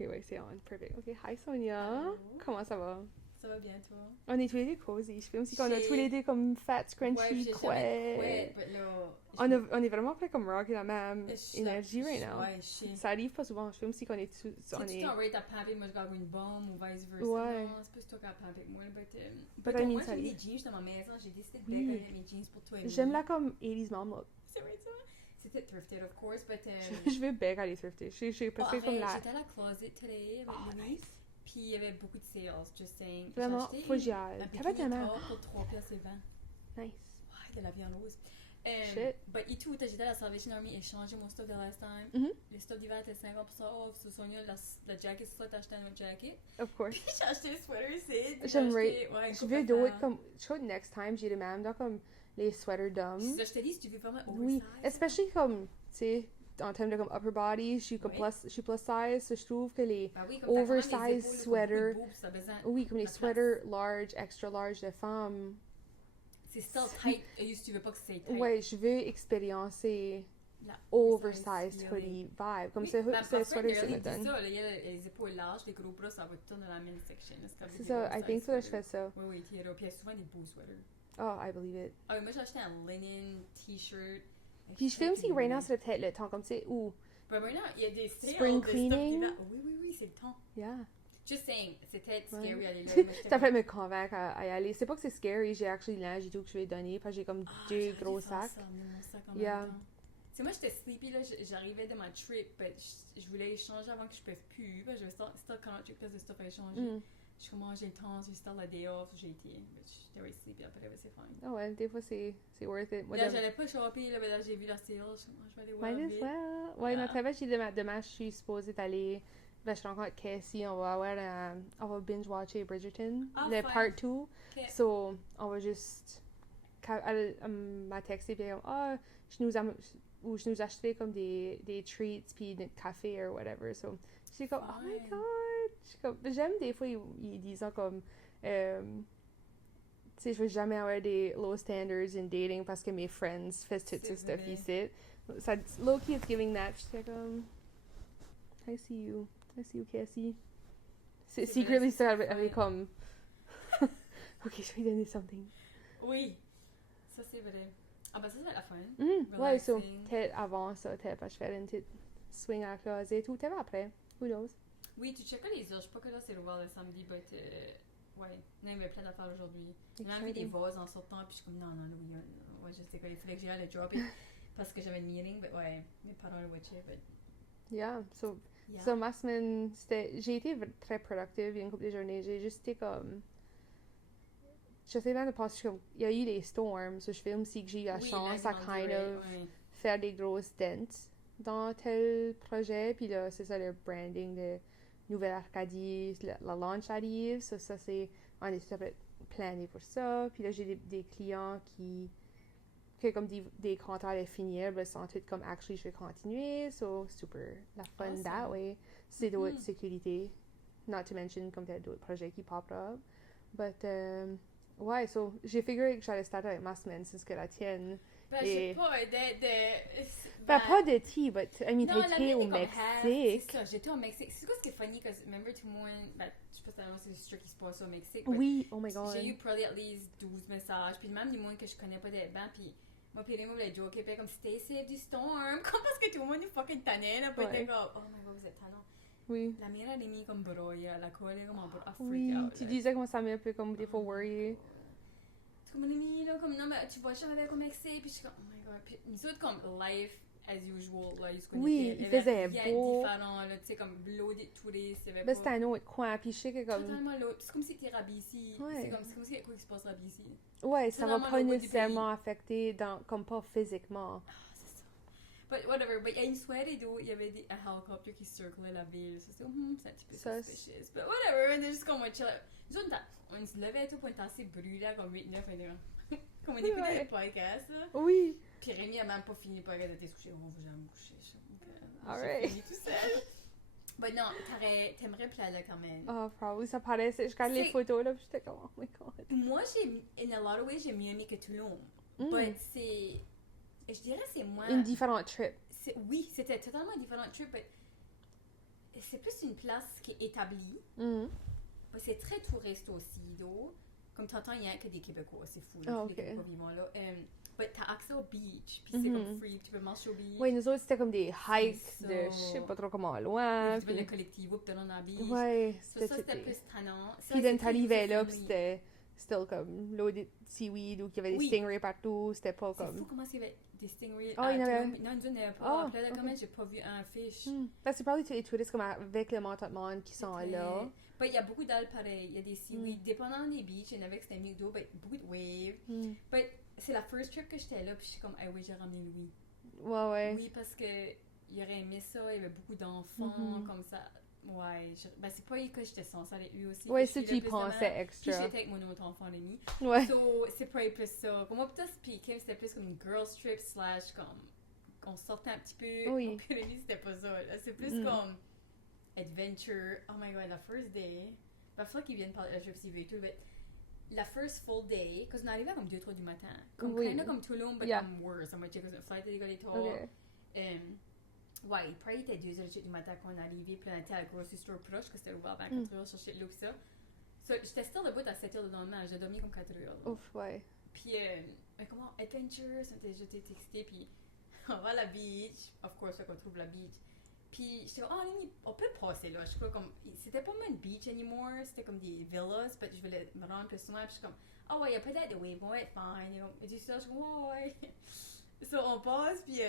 Ok, ouais, c'est on. Perfect. Ok, hi Sonia. Allô? Comment ça va? Ça va bien, toi? On est tous les deux cozy. Je fais aussi qu'on a tous les J'ai... deux comme fat, Ouais, scrunchy, j'ai jamais de couette. couette, mais là... On est vraiment pas comme rock et la même Je suis là... énergie right now. Ouais, je sais. Ça arrive pas souvent. Je fais aussi qu'on est tous. C'est On tout le est. temps rate à pamper, moi je garde une bombe ou vice versa. Ouais. Non, c'est plus toi qui as pampé que moi. But I Pour mean, moi, ça j'ai mis arrive. des jeans dans ma maison. J'ai décidé de Oui. décoller mes jeans pour toi et J'aime moi. la comme 80s mom look. C'est vrai, ça? C'était thrifted, of course, but... Je veux bien aller thrifter. Je sais Oh, pas c'est comme arrête, la. j'étais à la closet today avec Oh, Louis. nice. Puis il y avait beaucoup de sales, just saying. Vraiment, J'ai acheté faut que j'y aille. un T'as pas bikini tellement. top pour 3 pièces et 20. Nice. Ouais, de la viande rose. Shit. But et tout, j'étais à la Salvation Army et changé mon stock de last time. Mhm. Le stock d'hiver était 50% off. Sur Sonia, la jacket slot, t'as acheté un autre jacket. Of course. Puis j'ai acheté le sweater, c'est. J'aimerais. Ouais, Je veux d'autres comme. Je crois que next time, j'irai même dans comme les sweaters d'hommes. Je te dis, si tu veux vraiment Oui, oversize. especially comme, tu sais, en termes de comme upper body, je suis comme Oui. je suis plus size, so je trouve que les Ben oui, comme t'as oversized vraiment les épaules, sweaters, beaucoup de boobs, t'as besoin. oui, comme les la place. sweaters large, extra large de femmes, C'est still tight. Juste, tu veux pas que c'est tight. ouais, je veux expériencer La oversized really. hoodie vibe, comme Oui, ce ben, ce parfois, sweater ça girly me dit donne. ça, là, il y a les épaules larges, les gros bras, ça va tout dans la même section. C'est ça, I think que je fais ça. Oui, oui, puis il y a souvent des beaux sweaters. Oh, I believe it. Ah oui, moi j'ai acheté un linen t-shirt. Puis je fais aussi right now, c'est peut-être le temps comme, tu sais, où, Ben maintenant, il y a des sales Spring de cleaning. stuff d'hiver. Oui, oui, oui, c'est le temps. yeah. Just saying, c'était scary Ouais. aller là. Moi, j'étais Ça comme, fait me convaincre à y aller. C'est pas que c'est scary, j'ai actually l'âge et tout que je vais donner, parce que j'ai comme ah, deux j'aurais gros dû faire sacs. ça, mon sac en Yeah. même temps. Tu sais, moi j'étais sleepy, là, j'arrivais de ma trip, but je voulais échanger avant que je puisse plus, parce que j'avais still 48 pièces de stuff à échanger. Mm. Je suis comme, oh, j'ai le temps, j'ai still la day off, j'ai été, but j'étais really sleepy après, mais c'est fine. Ah ouais, des fois c'est worth it. Moi, Là, de- j'allais pas shopper, là, mais là, j'ai vu la sale, je suis comme, oh, je vais aller voir Might as vite. well. Ouais, Yeah. notre travail, j'ai demain, je suis supposée aller. Ben, je rencontre Casey, on va binge-watcher Bridgerton, Ah, le fine. part 2. Ok. So, on va juste. Elle m'a texté, puis elle dit, je nous acheterai comme des treats, puis notre café, ou whatever. So, je suis comme, oh my Fine. god. Je suis comme, j'aime des fois, ils disent ça comme. Tu sais, je veux jamais avoir des low standards in dating parce que mes friends font tout C'est ce stuff vrai. ici. Ça, low-key, it's giving that. J'étais comme, I see you, Cassie. C'est Secretly, vrai, ça, c'est elle est fun. comme, ok, je vais lui donner something. Oui, ça c'est vrai. Ah, ben ça, c'est la fin. Ouais, so, Relaxing. peut-être avant ça, peut-être parce que je fais une petite swing à la closet, ou peut-être après. Who knows? Oui, tu checkes les heures. Je sais pas que là c'est ouvert le samedi, but ouais. Non, il y avait plein d'affaires aujourd'hui. J'ai envie des Exciting. vases en sortant, puis je suis comme non, non, oui, ouais, je sais quoi, il fallait que j'aille le drop it parce que j'avais une meeting, but ouais, mes parents le watchaient, but Yeah, so, yeah. so ma semaine, j'ai été très productive il y a une couple de journées. J'ai juste été comme, je sais pas de passer, il y a eu des storms, so je fais aussi que j'ai eu la Oui, chance à lundi, kind ouais, of ouais. faire des grosses dents dans tel projet. Puis là, c'est ça le branding de Nouvelle Arcadie, la launch arrive. Ça c'est, on est tout à fait plané pour ça. Puis là, j'ai des clients qui comme des contrats à finir, mais sans tout comme, actually, je vais continuer. So, super, la fun Awesome. that way. C'est d'autres Mhm. sécurité. Not to mention, comme peut-être d'autres projets qui pop up. But, ouais, so, j'ai figuré que j'allais starter avec ma semaine, c'est ce que la tienne. Ben, Et- j'ai pas Ben, pas de tea, but, I mean, non, la t'as mienne été est au comme half, Mexique. c'est ça, j'étais au Mexique. C'est quoi ce qui est funny, parce que remember tout le monde, ben, je sais pas si c'est sûr qui se passe au Mexique, but Oui, oh my god. j'ai eu probably at least 12 messages, puis même du monde que je connais pas d'avant, puis moi puis Rémo voulait joker, puis comme stay safe du storm, comme parce que tout le monde est fucking tanné, là, puis Ouais. t'es comme, oh my god, vous êtes tannant. Oui. La mienne, elle est mise comme broya, la colle est comme en broya, freak Oui, out. tu là. disais comment ça met un peu comme des fois worry. C'est comme, on est mis là, comme, non, mais tu vois, jamais avec au Mexique, puis je suis comme, oh my god, puis nous autres, comme, life as usual, là, ils se connaissaient. Oui, il faisait rien beau. différent, là, tu sais, comme, l'eau des touristes, il y avait Ben, pas... c'était un autre coin, puis je sais que comme. Totalement l'autre. C'est comme si t'es rabis ici. Ouais. C'est comme si il y a quoi qui se passe rabis ici. Ouais, ça va Totalement pas le bout du nécessairement affecter, comme pas physiquement. Ah, c'est ça. But whatever. But il y a une soirée d'eau, il y avait un hélicoptère qui circulait la ville. Ça, c'est c'est un petit peu Ça, suspicious. But whatever, on est juste comme on chill. Nous autres, on se levait et tout pour être assez brûlé, comme 8-9, on est comme on écoutait Ouais. le podcast, là. Oui. Puis Rémi a même pas fini le podcast, elle était couché. On va jamais me coucher. Alright. J'ai fini tout seul. But non, t'aimerais plaire là quand même. Oh, probably, ça paraissait. Je regarde les C'est- photos, là, puis j'étais comme, oh my god. Moi, in a lot of ways, j'ai mieux aimé que Tulum. Mm. But c'est. Je dirais c'est moins. Une différente trip. Oui, c'était totalement un différent trip, but c'est plus une place qui est établie. Mhm. Mais c'est très touriste aussi, d'eau. Comme t'entends, il n'y a que des Québécois, c'est fou, là, Ah, tous ok. les Québécois vivant là. Mais t'as accès au beach, puis c'est comme free, tu peux marcher au beach. Ouais, nous autres, c'était comme des hikes C'est de ça. je sais pas trop comment loin. Tu peux Puis... le collectivo, puis t'es dans la beach. Ouais, Ça, c'était plus tannant. Ça, Puis c'est then t'arrivais là, puis user-friendly. c'était still comme loaded seaweed ou qu'il y avait des Oui. stingrays partout. C'était pas C'est fou comme. comment il y avait des stingrays. Ah, il y en avait. Non, nous, on n'avait pas. Ah, Après, là, ok. comment j'ai pas vu un fish. Parce que c'est probablement tous les touristes comme avec le mentonnement qui sont là. Ben, il y a beaucoup d'algues pareilles. Il y a des seaweed. Dépendant des beaches, il y en avait que c'était mieux d'eau, ben, beaucoup de waves. Ben, c'est la first trip que j'étais là, puis je suis comme, ah oui, j'ai ramené Louis. Ouais, ouais. Oui, parce que il aurait aimé ça, il y avait beaucoup d'enfants, comme ça. Ouais, ben c'est pas que j'étais censée aller lui aussi. Ouais, que je ça, suis tu là y plus pensais demain. Puis extra. j'étais avec mon autre enfant, Rémi. Ouais. So, c'est pas plus ça. Comme moi, peut-être, puis Kim, c'était plus comme une girls trip / comme, qu'on sortait un petit peu. Oui. Puis Rémi, c'était pas ça. Là. C'est plus comme adventure. Oh my god, la first day. Ben, il faut qu'il vienne parler de la trip s'il veut et tout, mais la first full day, parce qu'on arrivait à comme 2-3 du matin. Comme Oui. kinda comme Tulum, but Yeah. worse. I'm check, because the flight that got it all. Ok. Ouais, après, il était 2h du matin qu'on est arrivé, puis on était à la grocery store proche, que c'était ouvert à 4h, chercher de l'eau que ça. So, j'étais still debout à 7h le lendemain, j'ai dormi comme 4h. Là. Ouf, ouais. Puis, mais comment, adventure, j'étais textée, puis on va à la beach, of course, là, qu'on trouve la beach. Puis, j'étais comme, on peut passer là, je crois comme, c'était pas même une beach anymore, c'était comme des villas, puis je voulais me rendre plus loin, puis je suis comme, oh ouais, il y a peut-être des waves, on va être fine, you know. Et du ça, je suis comme, ouais. So, on passe, puis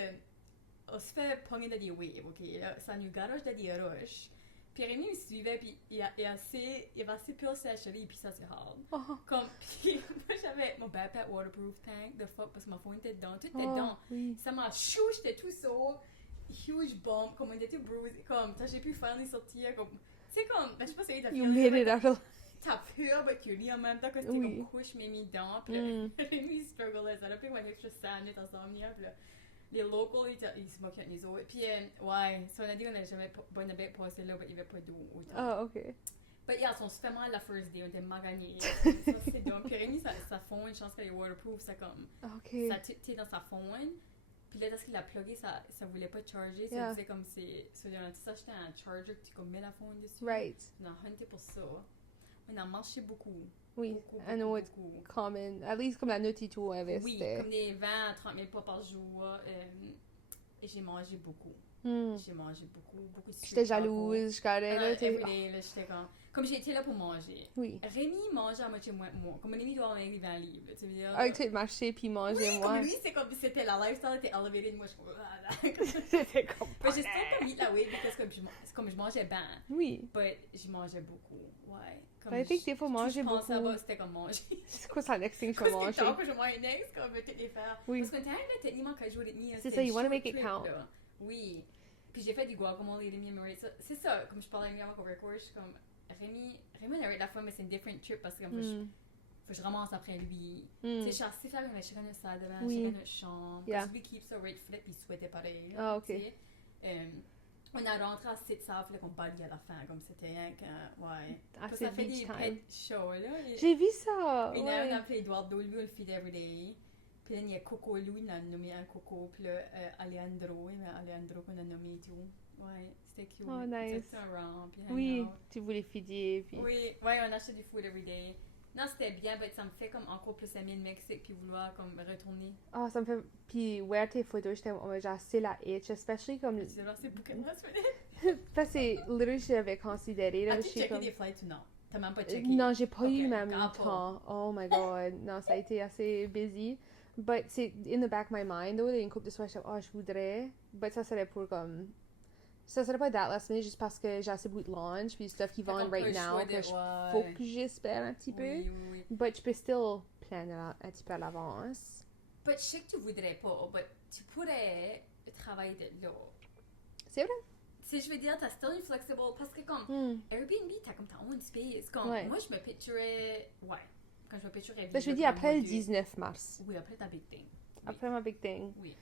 on se fait pogner dans des waves, ok? Là, ça nous garage dans des roches. Puis Rémi me suivait, puis il avait assez peur sur la cheville, puis ça c'est hard. Oh, Comme, puis moi j'avais mon backpack waterproof tank, the fuck, parce que ma phone était dedans, tout était dedans. oui. Ça m'a chou, j'étais tout saut, huge bump, comme on était tout bruisé, comme, j'ai pu faire les sorties, comme, c'est comme, ben, je sais pas si t'as You made it out of... t'as peur, mais tu lis en même temps que c'était Oui. comme couche, mais mis dedans, puis là, Rémi strugglait, ça a pris un extra 5 minutes à s'emmener, puis là, les locals, ils se moquaient de nous autres. Puis, ouais, so on a dit qu'on n'avait jamais bonne avec passer là, mais il n'y avait pas d'eau autant. Ah, ok. Mais yeah, on se fait mal la first day, on était maganés. Ça, c'est donc. Puis Rémi, ça fond, une chance qu'elle est waterproof, ça comme. Ok. Ça t'es dans sa fonde. Puis là, parce qu'il a plugué, ça voulait pas charger. Ça disait comme c'est. So, on a acheté un charger que tu comme mets la fonde dessus. Right. On a hunté pour ça. On a marché beaucoup. Oui, Beaucoup, I know it's beaucoup. common. At least comme la note et tout avait, Oui, c'était... comme des 20 à 30 000 pas par jour. Et j'ai mangé beaucoup. J'ai mangé beaucoup de sucre. J'étais jalouse, je regardais, là, tu sais. Everyday, là, j'étais comme j'ai été là pour manger. Oui. Rémi mangeait à moitié moins que moi. Comme Rémi doit arriver 20 livres, tu veux dire. Ah, tu sais, marcher puis manger, Oui, moi. comme lui, c'est comme si c'était la lifestyle était elevated. Moi, je suis comme. C'était comme... Mais j'ai still pas mis la way parce que comme je mangeais bien. Oui. Mais je mangeais beaucoup. Ouais. Comme I think des fois, manger tout je pensais beaucoup... à c'était comme manger. C'est quoi ça, next thing que je vais Parce que manger? tant que je mange next, comme toutes les faire. Oui. Parce qu'on était arrivé techniquement 4 jours et demi. C'est ça, you wanna make it count. Oui. Puis j'ai fait du guacamole et Rémi Emery. C'est ça, comme je parlais avec mon record, je suis comme Rémi on arrête la fois, mais c'est une different trip parce que faut que je ramasse après lui. Tu sais, je suis assez faire mais chacun notre salle devant, chacun notre chambre. Parce que lui keep ça right flip, il souhaitait pareil. Ah, ok. On a rentré à 7 heures, il fallait qu'on baille à la fin, comme c'était rien qu'un. Ouais. Assez Ça fait beach des time. pet shows, là. J'ai vu ça! On Ouais. a fait Eduardo, lui, on le feed everyday. Puis là, il y a Coco, lui, il a nommé un Coco. Puis là, Alejandro, il y a Alejandro qu'on a nommé et tout. Ouais, c'était cute. Oh, nice. C'était around, puis Oui, hang out. tu voulais fidier, puis... Oui, ouais, on achetait du food everyday. Non, c'était bien, mais ça me fait comme encore plus aimer le Mexique puis vouloir comme retourner. Ah, ça me fait... Puis, voir tes photos, j'étais... Oh, j'ai assez la itch, especially comme... C'est là, c'est beaucoup de la semaine. Parce que, literally, j'avais considéré, là, je As-tu suis checké comme... des flights ou non? T'as même pas checké? Non, j'ai pas eu Ok, même ah, le temps. Oh my god. Non, ça a été assez busy. But c'est in the back of my mind, though, une couple de soirs, je suis oh, je voudrais. But ça serait pour comme. Ça serait pas that last minute juste parce que j'ai assez beaucoup de lunch puis stuff qui vendent right now. Que faut que j'espère un petit peu. Oui, oui, oui. But je peux still planer un petit peu à l'avance. But je sais que tu voudrais pas, but tu pourrais travailler de là. C'est vrai? Tu sais, je veux dire, t'as still une flexible, parce que comme Airbnb, t'as comme ta own space. Comme, Ouais. moi, je me picturais, quand je me picturais Ben, je veux dire après le 19 mars. Oui, après ta big thing. Oui. Après ma big thing. Oui.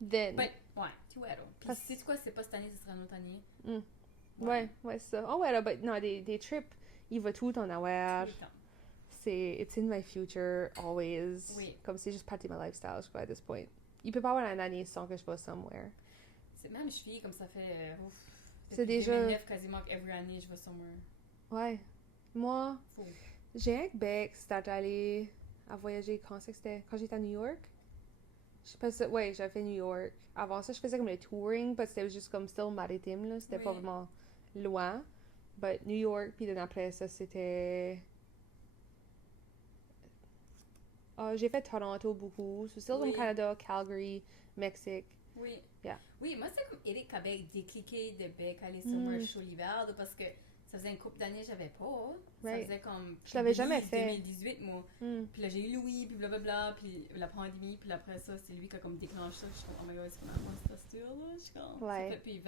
Then. But, ouais, tu vois, puis Parce- sais-tu quoi, c'est pas cette année, ce sera une autre année. Ouais, c'est ça. Oh ouais, là, but non, des trips, il va tout en avoir. Tout le temps. C'est it's in my future always. Oui. Comme c'est juste partie de ma lifestyle, je crois, at this point. Il peut pas avoir une année sans que je vais somewhere. C'est même je suis comme ça fait, ouf, C'est Depuis déjà... 2009, quasiment every année, je vais somewhere. Ouais. Moi, Fou. j'ai un bec, c'était allé à voyager quand c'était? Quand j'étais à New York? Je sais pas si... Ouais, j'avais fait New York. Avant ça, je faisais comme le touring, parce que c'était juste comme still maritime, là. C'était pas Oui. vraiment loin. But New York, puis après ça, c'était... j'ai fait Toronto beaucoup. So still comme Oui. Canada, Calgary, Mexique. Oui. Yeah. Oui, moi, c'est comme Eric avait décliqué de bec aller somewhere chaud l'hiver, là, parce que ça faisait une couple d'années que j'avais pas. Ça Right. faisait comme... Je l'avais Belize jamais fait. 2018, moi. Mm. Puis là, j'ai eu Louis, puis blablabla, puis la pandémie, puis après ça, c'est lui qui a comme déclenché ça. Je suis comme, oh my god, c'est comme avant cette posture, là. Je suis comme, Ouais. ça fait depuis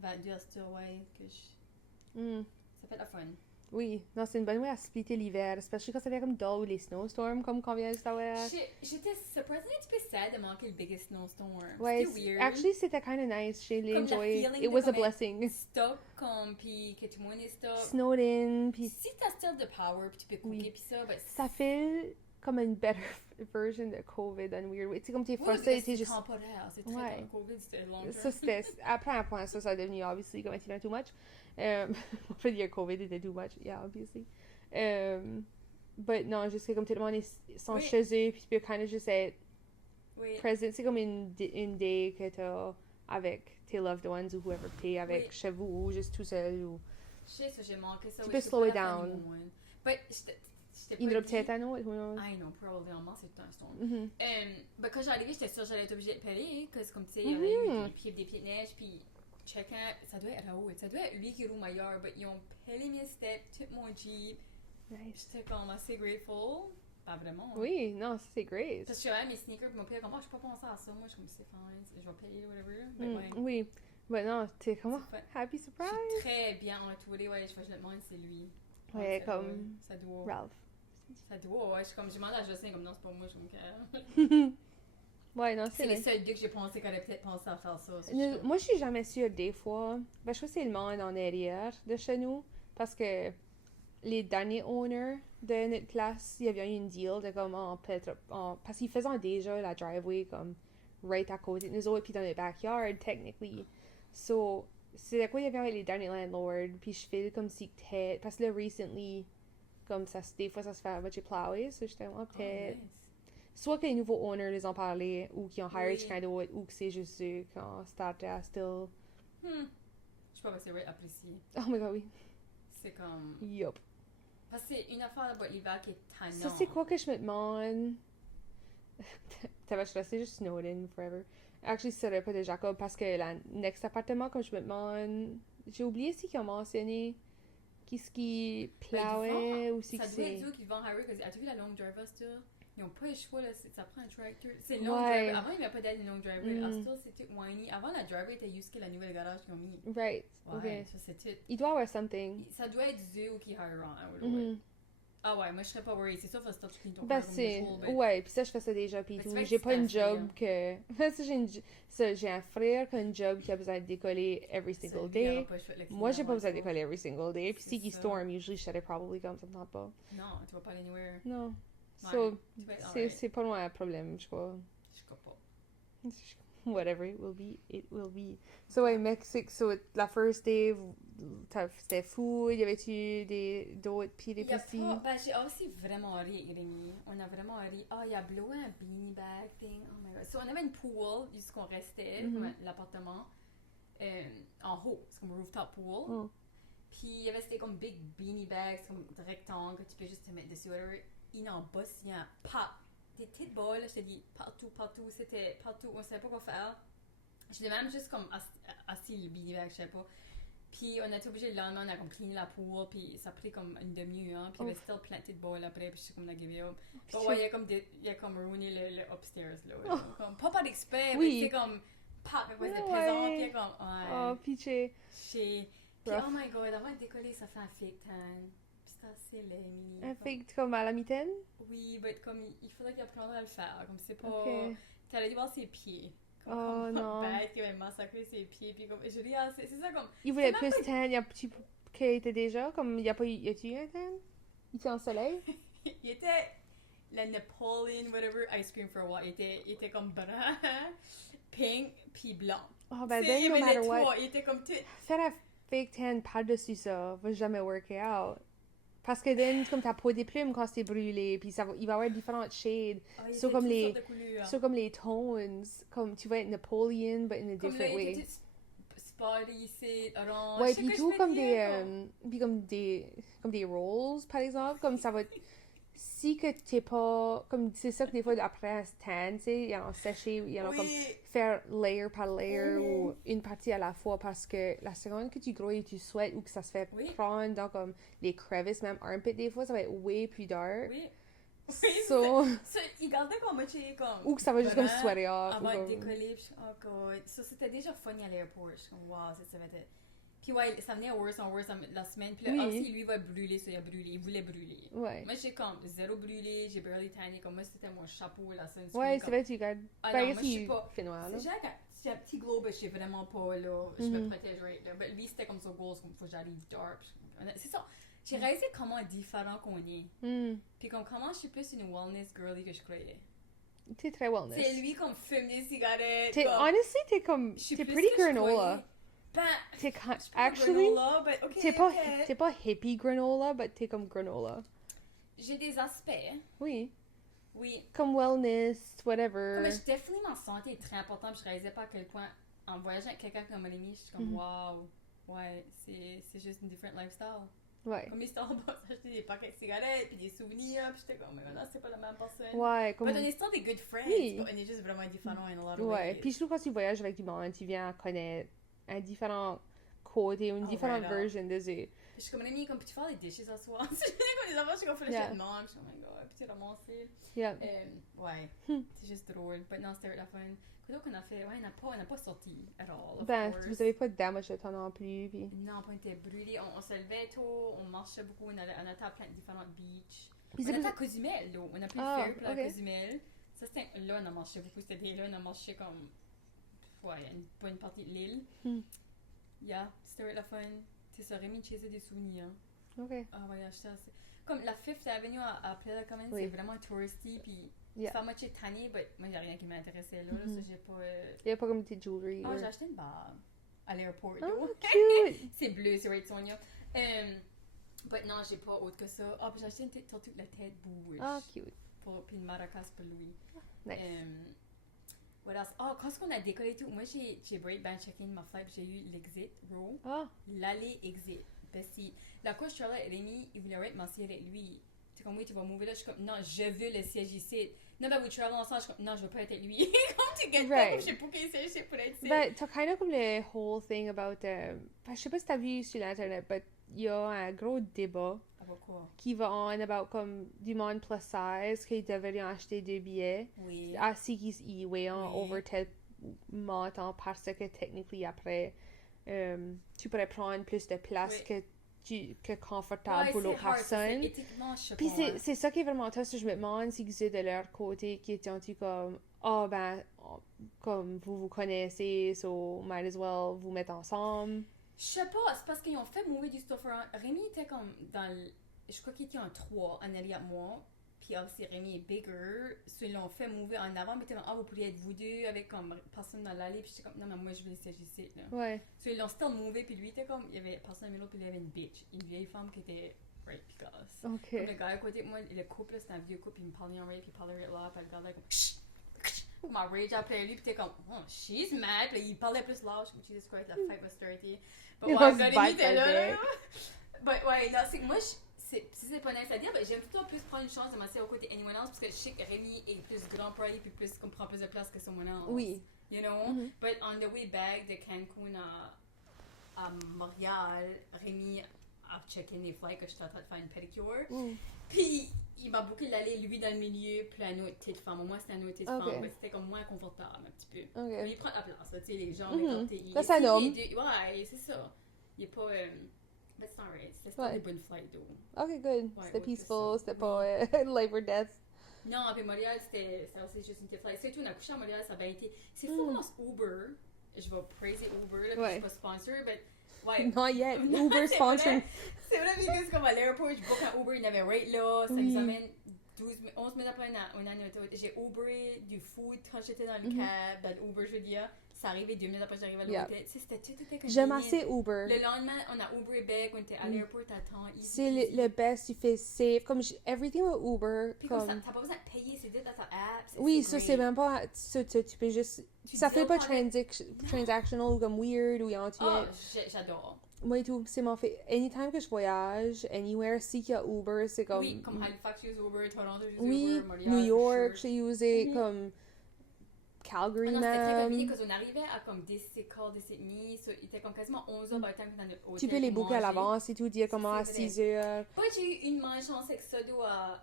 22 astures, ouais, que je... Mm. Ça fait la fun. Oui, non, c'est une bonne way à splitter l'hiver, especially quand ça fait comme dull ou les snowstorms, comme qu'on vient juste d'avoir. J'étais surprisingly un petit peu sad de manquer le biggest snowstorm. Ouais, C'était weird. actually, c'était kind of nice. J'ai Comme la enjoyed. feeling It de was a comme blessing. Stop, comme, puis que tout le monde est stop. Snowed in, puis Si t'as still de power, puis tu peux cooker, Oui. puis ça, ben... ça fait comme une better version de COVID in weird way. Tu sais, comme t'es Oui, frustré, c'est t'es juste... temporaire. C'est très Ouais. comme COVID, c'était long Ça, c'était... Après un point, ça a devenu, obviously, comme était too much. On peut dire COVID était too much, yeah, obviously. But non, juste que comme tout le monde sont Oui. chez eux, puis tu peux kind of juste être Oui. present. C'est comme une day que t'as avec tes loved ones ou whoever t'es avec Oui. chez vous, ou juste tout seul, ou... Je sais ça, j'ai manqué ça. Tu oui, peux je slow pas it la faire down. anymore. But, j'étais Il pas doit dit- peut-être à nous, who knows. I know, probablement, c'est tout un storm. Mhm. Ben, quand j'arrivais, j'étais sûre que j'allais être obligée de payer, parce que comme tu sais, il y avait eu Mhm. des pieds de neige, puis chacun, ça doit être haut, ça doit être lui qui roule meilleur, mais ils ont pelé mes steps, tout mon Jeep. Nice. J'étais comme assez grateful. Pas vraiment. Oui, non, ça, c'est great. Parce que j'avais mes sneakers, puis mon père, comme, oh, je peux pas penser à ça, moi, je suis comme, c'est fine, je vais payer, whatever. Mais Mm, ouais. Oui, mais non, t'es comment? C'est fun. Happy Je surprise! suis très bien entourée, ouais, je le demande, c'est lui. Ouais, ça comme doit- Ça doit. Ralph. Ça doit, ouais, je suis comme, je demande à Jocelyn, comme, non, c'est pas moi, je suis comme, Ouais, non, c'est c'est les nice. seuls gars que j'ai pensé qu'elle allait peut-être penser à faire ça. So, je suis comme- Moi, je suis jamais sûre des fois. Ben, je crois que c'est le monde en arrière de chez nous. Parce que les derniers owners de notre place, il y avait eu une deal de comme parce qu'ils faisaient déjà la driveway comme right à côté de nous autres, puis dans le backyard, technically. So, c'est quoi il y avait avec les derniers landlords, puis je fais comme si peut-être, parce que là, recently, comme ça, des fois, ça se fait à moitié plower, so j'étais, Oh, peut-être. nice. Soit que les nouveaux owners les ont parlé, ou qu'ils ont hired Oui. quelqu'un d'autre, ou que c'est juste eux quand c'était à still. Je sais pas, mais c'est vrai, apprécié. Oh my god, oui. C'est comme. Yup. Parce que c'est une affaire là-bas l'hiver qui est tannant. Ça, c'est quoi que je me demande? T'avais resté juste Snowden forever. Actually, ce serait pas de Jacob parce que la next appartement, comme je me demande. J'ai oublié si qu'ils ont mentionné qu'est-ce qui plowait ou si que Ça doit être c'est. eux qui vont hire, parce que as-tu vu la long driver, ça? Ils n'ont pas le choix, là, ça prend un tractor. C'est long Ouais. driver. Avant, il n'y avait pas d'aide de long driver. Mm. Still, c'est tout whiny. Avant, la driver était used que la nouvelle garage qu'ils ont mis. Right. Ouais, Ok. ça c'est tout. Il doit y avoir something. Ça doit être eux qui hireront. Mhm. Ah ouais, moi je serais pas worried. C'est sûr, faut stop clean ton Ben, car comme c'est. usual, mais- Ouais, puis ça, je fais ça déjà, puis Mais tout. tu vas J'ai être pas une staffé, job que. Ça, j'ai un frère qui a une job qui a besoin de décoller every Ça, single lui, il aura day. pas le choix de le Moi, j'ai cleaner pas besoin de avant, décoller every single day. Puis C'est si il ça. storm, usually, je serais probably comme ça me tente pas. Non, tu vas pas aller anywhere. Non. Ouais, So, tu vas être c'est alright. c'est pas loin un problème, je crois. Je crois pas. Whatever it will be, it will be. So, ouais, Mexique, so, la first day, c'était fou. Y avait-tu d'autres Il y a péripéties? pas, ben j'ai aussi vraiment ri, Rémi. On a vraiment ri. Ah, il y a blowé un beanie bag thing. Oh my god. So, on avait une pool jusqu'on restait, Mhm. comme l'appartement, en haut. C'est comme un rooftop pool. Oh. Puis il y avait c'était comme big beanie bags, comme rectangle, que tu peux juste te mettre dessus, whatever. Il en bas, il y a un pop. Des petites balles, je te dis, partout, c'était partout. On savait pas quoi faire. Je l'ai même juste comme assis le beanie bag, je sais pas. Puis on a été obligé le lendemain, on a comme cleané la pool, puis ça a pris comme une demi-heure, puis il y avait still plein de petites balles après, puis je suis comme la give up. Bon, ouais, il y a comme ruiné le upstairs, là. Ouais. Comme, pas d'expert, Oui. mais c'est comme, pop, mais c'était Ouais. présent, puis il y a comme, ouais. Oh, pitché. Puis, Rough. oh my god, avant de décoller, ça fait un fake tan. Puis c'est assez laid, Emily. Un Comme- fake comme à la mitaine? Oui, mais comme il faudrait qu'il apprenne à le faire. Comme c'est pas. Ok. T'allais dû voir ses pieds. Oh, comme non. bête qui avait massacré ses pieds. Puis comme. Je dis, ah, c'est ça comme. Il voulait C'est plus même pas- tan, il y a un petit qu'il était déjà, comme, il y a pas eu, y a-tu eu un tan? Il était en soleil? Il était. La Napoleon, whatever, ice cream for a while. Il était comme brun, pink, puis blanc. Oh, ben, then, no mais matter les what, trois, ils étaient comme tout. faire la fake tan par-dessus ça va jamais worker out. Parce que then, comme ta peau déplume quand c'est brûlé, puis il va y avoir différentes shades. Ah, ils So, étaient comme toutes les, sortes de couleurs. so, comme les tones, comme tu vas être Napoleon, but in a Comme different là, ils way. étaient tous spotty, c'est orange. Ouais, Je sais puis que tout je comme veux des, dire, comme- puis comme des rolls, par exemple, comme ça va, si que t'es pas, comme c'est ça que des fois après un stand, tu sais, il y en a séché, il y en a comme Oui. faire layer par layer Mhm. ou une partie à la fois parce que la seconde que tu grouilles et tu sweats ou que ça se fait Oui. prendre dans comme les crevices, même armpit des fois, ça va être way plus dark. Oui. So, Ça, ils gardaient comme moitié comme. ou que ça va juste comme Vraiment, sweater off. Ou avant de comme... décoller, puis oh god. Ça, c'était déjà funny à l'aéroport. Je suis comme, wow, ça va être. Puis ouais, ça venait worse en worse la semaine. Puis là, Oui. aussi, lui va brûler, ça, il a brûlé. Il voulait brûler. Ouais. Moi, j'ai comme zéro brûlé, j'ai barely tanné. Comme moi, c'était mon chapeau, la sunscreen. Ouais, comme... c'est vrai, tu gardes. Ah Ben, non, I moi, guess je suis you pas. fais noir, là. C'est genre quand c'est un petit glow, ben, je suis vraiment pas là. Je me protège, right? Là. Mais lui, c'était comme ça, goals, comme faut que j'arrive dark. C'est ça. J'ai réalisé comment différent qu'on est. Hmm. Puis comme comment je suis plus une wellness girly que je croyais. T'es très wellness. C'est lui comme fume des cigarettes. T'es, comme, honestly, t'es comme. je suis T'es plus pretty que je granola. croyais. Ben, T'es je suis pas actually. granola, but ok, T'es pas hippie granola, but t'es comme granola. J'ai des aspects. Oui. Oui. Comme wellness, whatever. Comme je définis ma santé est très importante. Je réalisais pas à quel point en voyageant avec quelqu'un comme Rémi, je suis comme wow. Ouais, c'est juste une different lifestyle. Ouais. Comme les Starbucks, acheter des paquets de cigarettes puis des souvenirs, puis j'étais comme, mais non, c'est pas la même personne. Ouais, comme. Mais on est still des good friends, Oui. but on est juste vraiment différents in a lot of Ouais. ways. Puis je trouve quand tu voyages avec du monde, tu viens connaître un différent côté ou une Oh, différente right on. version de eux. Puis je suis comme, Rémi, comme, peux-tu faire les dishes à soir? Je suis comme les enfants, je suis comme, faut Yeah. le manque. Je suis comme, oh my god, puis tu ramasser. Yeah. Ouais, Hmm. c'est juste drôle. Mais non, c'était la fun. Quoi d'autre qu'on a fait? Ouais, on n'a pas sorti at all. Of Ben, course. vous avez pas de damage de temps non plus. Puis... Non, on était brûlés. On se levait tôt, on marchait beaucoup, on était à plein de différentes beaches. Puis On c'est était plus- à Cozumel, là. On a pu Ah, le faire pour ok. la Cozumel. Ça, c'était là, on a marché beaucoup. C'était des là, on a marché comme. Ouais, une bonne partie de l'île. Hmm. Yeah, c'était la fun. C'est ça, Rémi chassait des souvenirs. Ok. Ah, ouais, acheter assez. Comme la Fifth Avenue à Playa Commons, Oui. c'est vraiment touristy, puis Yeah. c'est pas moitié tanné, mais moi, j'ai rien qui m'intéressait là, là, Mhm. ça, j'ai pas. Il y a pas comme tes jewelry. Ah, or- j'ai acheté une bague à l'aéroport, Oh, yo. cute! C'est bleu, c'est right, Sonia. But non, j'ai pas autre que ça. Ah, puis j'ai acheté une tortue de la tête bouge. Ah, cute. Puis une maracas pour Louis. Nice. What else? Ah, quand on a décollé et tout, moi j'ai break ben check-in ma flight, puis j'ai eu l'exit row. Ah, L'aller exit. Parce que la coach Charlotte et Rémi, ils voulaient être m'asseoir avec lui. C'est comme, oui, tu vas mouver là. Je suis comme, non, je veux le siège ici. Non, ben, we travel ensemble. Je suis comme, non, je veux pas être avec lui. Comme tu gagnes pas, Right. comme je sais pas quel siège c'est pour être ici. ben, t'as kind of comme le whole thing about. Ben, je sais pas si t'as vu sur l'internet, but il y a un gros débat Ah, pourquoi? qui va on about comme du monde plus size qu'ils devraient acheter des billets Oui. ainsi qu'ils y voient Oui. over tel montant parce que technically après tu pourrais prendre plus de place Oui. que confortable pour l'autre hard, ça, c'est personne. éthiquement, je sais Puis pas. c'est ça qui est vraiment tough. Je me demande si c'est de leur côté qui étaient comme ah ben comme vous connaissez so might as well vous mettre ensemble. Je sais pas, c'est parce qu'ils ont fait mouver du stuff around. Rémi était comme dans le. Je crois qu'il était en 3 en arrière de moi. Puis aussi Rémi est bigger. So, ils l'ont fait mouver en avant. Mais t'es comme, ah, vous pourriez être vous deux avec comme personne dans l'allée. Puis j'étais comme, non, mais moi je veux le siège ici. Là. Ouais. So, ils l'ont still mouvé. Puis lui était comme, il y avait personne dans le milieu. Puis il y avait une bitch. Une vieille femme qui était right because. Comme OK. le gars à côté de moi, le couple, c'était un vieux couple. Il me parlait en rape. Puis il parlait là. Puis elle regardait comme, comme un rage après lui. Puis t'es comme, oh, she's mad. Puis il parlait plus large. Comme Jesus Christ, la fight was started. But It ouais, was Rémi bite était that là. day. But ouais, non, c'est que moi, si c'est pas nice à dire, ben, j'aime plutôt plus prendre une chance de m'asseoir aux côtés anyone else parce que je sais que Rémi est plus grand pour lui puis plus comme prend plus de place que someone else. Oui. You know? Mhm. But on the way back de Cancun à Montréal, Rémi a checké les flights que j'étais en train de faire une pédicure. Mm. Puis il m'a booké l'aller, lui dans le milieu, puis une autre petite femme. Moi, c'était une autre petite Ok. femme, mais c'était comme moins confortable un petit peu. OK. Mais il prend la place, là, tu sais, les gens, Mhm. mais quand t'es. Ça, c'est un homme. Ouais, c'est ça. Il est pas. But it's alright. C'était Ouais. des bonnes flights, though. OK, good. Ouais, C'était ouais, peaceful, c'est ça. c'était pas life or death. Non, puis Montréal, c'était aussi juste une petite flight. C'est tout, on a couché à Montréal, ça a bien été. C'est fou Mm. comment c'est Uber. Je vais praiser Uber, là, puis Ouais. je suis pas sponsor, mais. Ouais. Not yet. Non, Uber c'est sponsor. vrai. C'est vrai, parce que comme à l'aéroport, je book un Uber, il y avait rate là, ça Oui. nous amène 11 minutes après on a une auto. J'ai Uber du food quand j'étais dans le Mhm. cab, dans l'Uber, je veux dire. ça arrivait 2 minutes après que j'arrivais à Yeah. l'hôtel. Tu sais, c'était tout était J'aime convenient. assez Uber. Le lendemain, on a Uber back, on était à l'aéroport, t'attends, easy C'est peasy. le best, tu fais safe. Comme everything with Uber. Puis comme ça, Comme... t'as pas besoin de payer, c'est dit dans ta app. Oui, ça, great. c'est même pas. Tu peux juste. Tu Ça dis, fait on pas prend le- transactional ou comme weird ou Oh, anti. j'adore. Moi et tout, c'est mon fait. Anytime que je voyage, anywhere, si qu'il y a Uber, c'est comme. Oui, comme Halifax, j'use Uber, Toronto, j'use Oui, Uber, Montréal, New for York, sure. j'ai usé Mhm. comme Calgary Non, c'était très convenient même. parce qu'on arrivait à comme des calls, des Sydney, so, il était comme quasiment 11h par le temps que dans notre hôtel. Tu peux les pour booker à manger. l'avance et tout, dire comment à C'est vrai. 6 heures. Moi, j'ai eu une malchance avec ça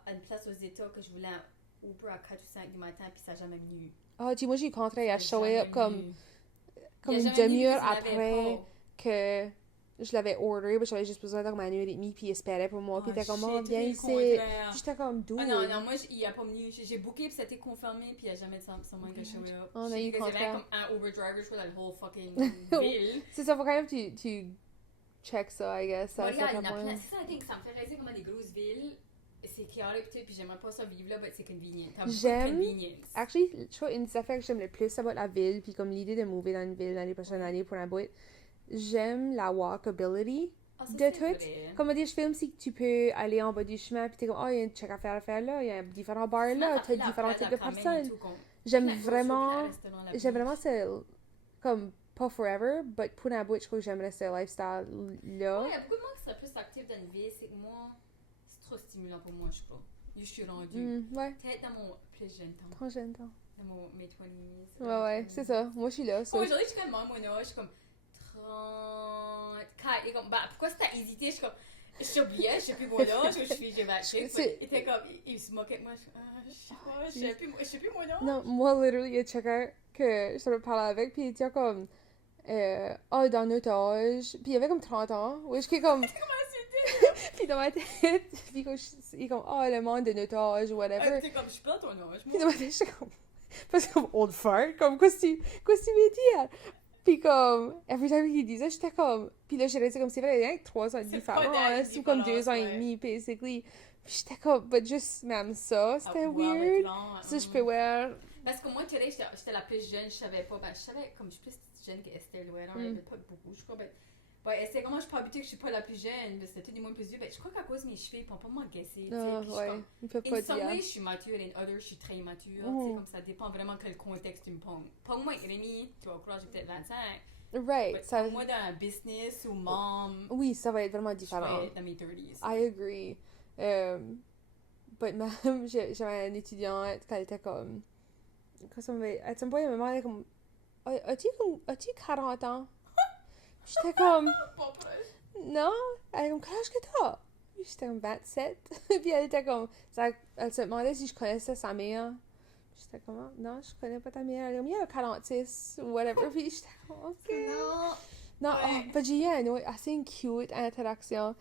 à une place aux États que je voulais un Uber à 4 ou 5 du matin, puis ça n'a jamais venu. Ah, tu moi, j'ai contraint à Ça a show jamais up comme venu. une Il a jamais venu demi-heure parce qu'il l'avait après pas. que je l'avais order, mais j'avais juste besoin de comme une heure et demie, puis il espérait pour moi, puis il était comme, oh, shit, viens tout ici. le Puis contraire. j'étais comme, d'où? Ah non, non, moi, il a pas venu. J'ai booké, puis ça a été confirmé, puis il n'y a jamais de someone qui a showé up. On a eu Il y avait contraire. comme un Uber driver, je crois, dans le whole fucking ville. C'est ça, faut quand même tu check ça, I guess. Ça, Montréal, ça il y en a fait plein. point. C'est ça, I think, ça me fait rêver comment des grosses villes, c'est chaotique, puis j'aimerais pas ça vivre là, mais c'est convenient. T'as beaucoup de J'aime- convenience. Actually, je crois une des affaires que j'aime le plus about la ville, puis comme l'idée de mouver dans une ville dans les prochaines années pour un bout, j'aime la walkability. Ah, ça, de c'est tout. vrai. Comme des films, si tu peux aller en bas du chemin, puis t'es comme, oh, il y a une check à faire là, il y a différents bars là, t'as différents types de personnes. J'aime vraiment ça, comme, pas forever, but pour un bout, je crois que j'aimerais ce lifestyle-là. Ouais, il y a beaucoup de monde qui serait plus actif dans une ville, c'est que moi, c'est trop stimulant pour moi, je crois. Je suis rendue. Ouais, Peut-être dans mon plus jeune temps. trop jeune, toi. Dans mes 20s. Ouais, c'est ça. Moi, je suis là. ça. Aujourd'hui, je suis comme moi, mon âge, je suis comme 34. Et comme, bah, pourquoi c'est t'as hésité? Je suis comme, je suis oubliée, je sais plus mon âge, je suis gématrique. C'est- Il était comme, il se moquait de moi. Je sais pas, je sais plus mon âge. Non, moi, literally, il y a quelqu'un que je savais parler avec, puis il était comme, oh, dans notre âge. Puis il avait comme 30 ans. Ouais, je suis comme, puis dans ma tête, puis comme, il est comme, oh, le monde de notre âge, ou whatever. T'es comme, je suis pas ton âge, Puis moi. dans ma tête, j'étais comme, parce que comme old fart, comme, qu'est-ce que tu veux dire? Puis comme, every time qu'il disait, j'étais comme, puis là, j'ai resté comme, c'est vrai, il y a rien que 3 ans de C'est pas différence, dingue, ou comme différence, 2 ans et ouais. demi, basically. Puis j'étais comme, but juste même ça, c'était weird. Ça, je peux wear. Parce que moi, today, j'étais la plus jeune, je savais pas. Ben, je savais, comme je suis plus jeune que Esther Louéran, elle avait pas beaucoup, je crois. Ben, Esther, comment je suis pas habituée que je suis pas la plus jeune, ben, c'était tout du monde plus vieux. Ben, je crois qu'à cause de mes cheveux, ils peuvent pas m'encaisser. Ah, ouais, il peut pas In some dire. ways, je suis mature, in others, je suis très immature. Mhm. Tu sais, comme ça dépend vraiment quel contexte tu me ponges. Pas moi, Rémi, tu vas croire, j'ai peut-être 25. Right, Mais ça, moi, dans un business ou mom, oui, ça va être vraiment je différent. vais être dans mes 30s. I agree. But même, j'avais une étudiante quand elle était comme, quand ça m'avait, à un point, elle me demandait comme, as-tu 40 ans? J'étais comme, Pas proche. non, elle est comme, quel âge que t'as? Puis j'étais comme 27. Puis elle était comme, elle se demandait si je connaissais sa mère. J'étais comme, ah, non, je connais pas ta mère. Elle est comme, il y a 46 ou whatever. Puis j'étais comme, ok. Non. Non, Ouais. mais j'ai eu assez une cute interaction.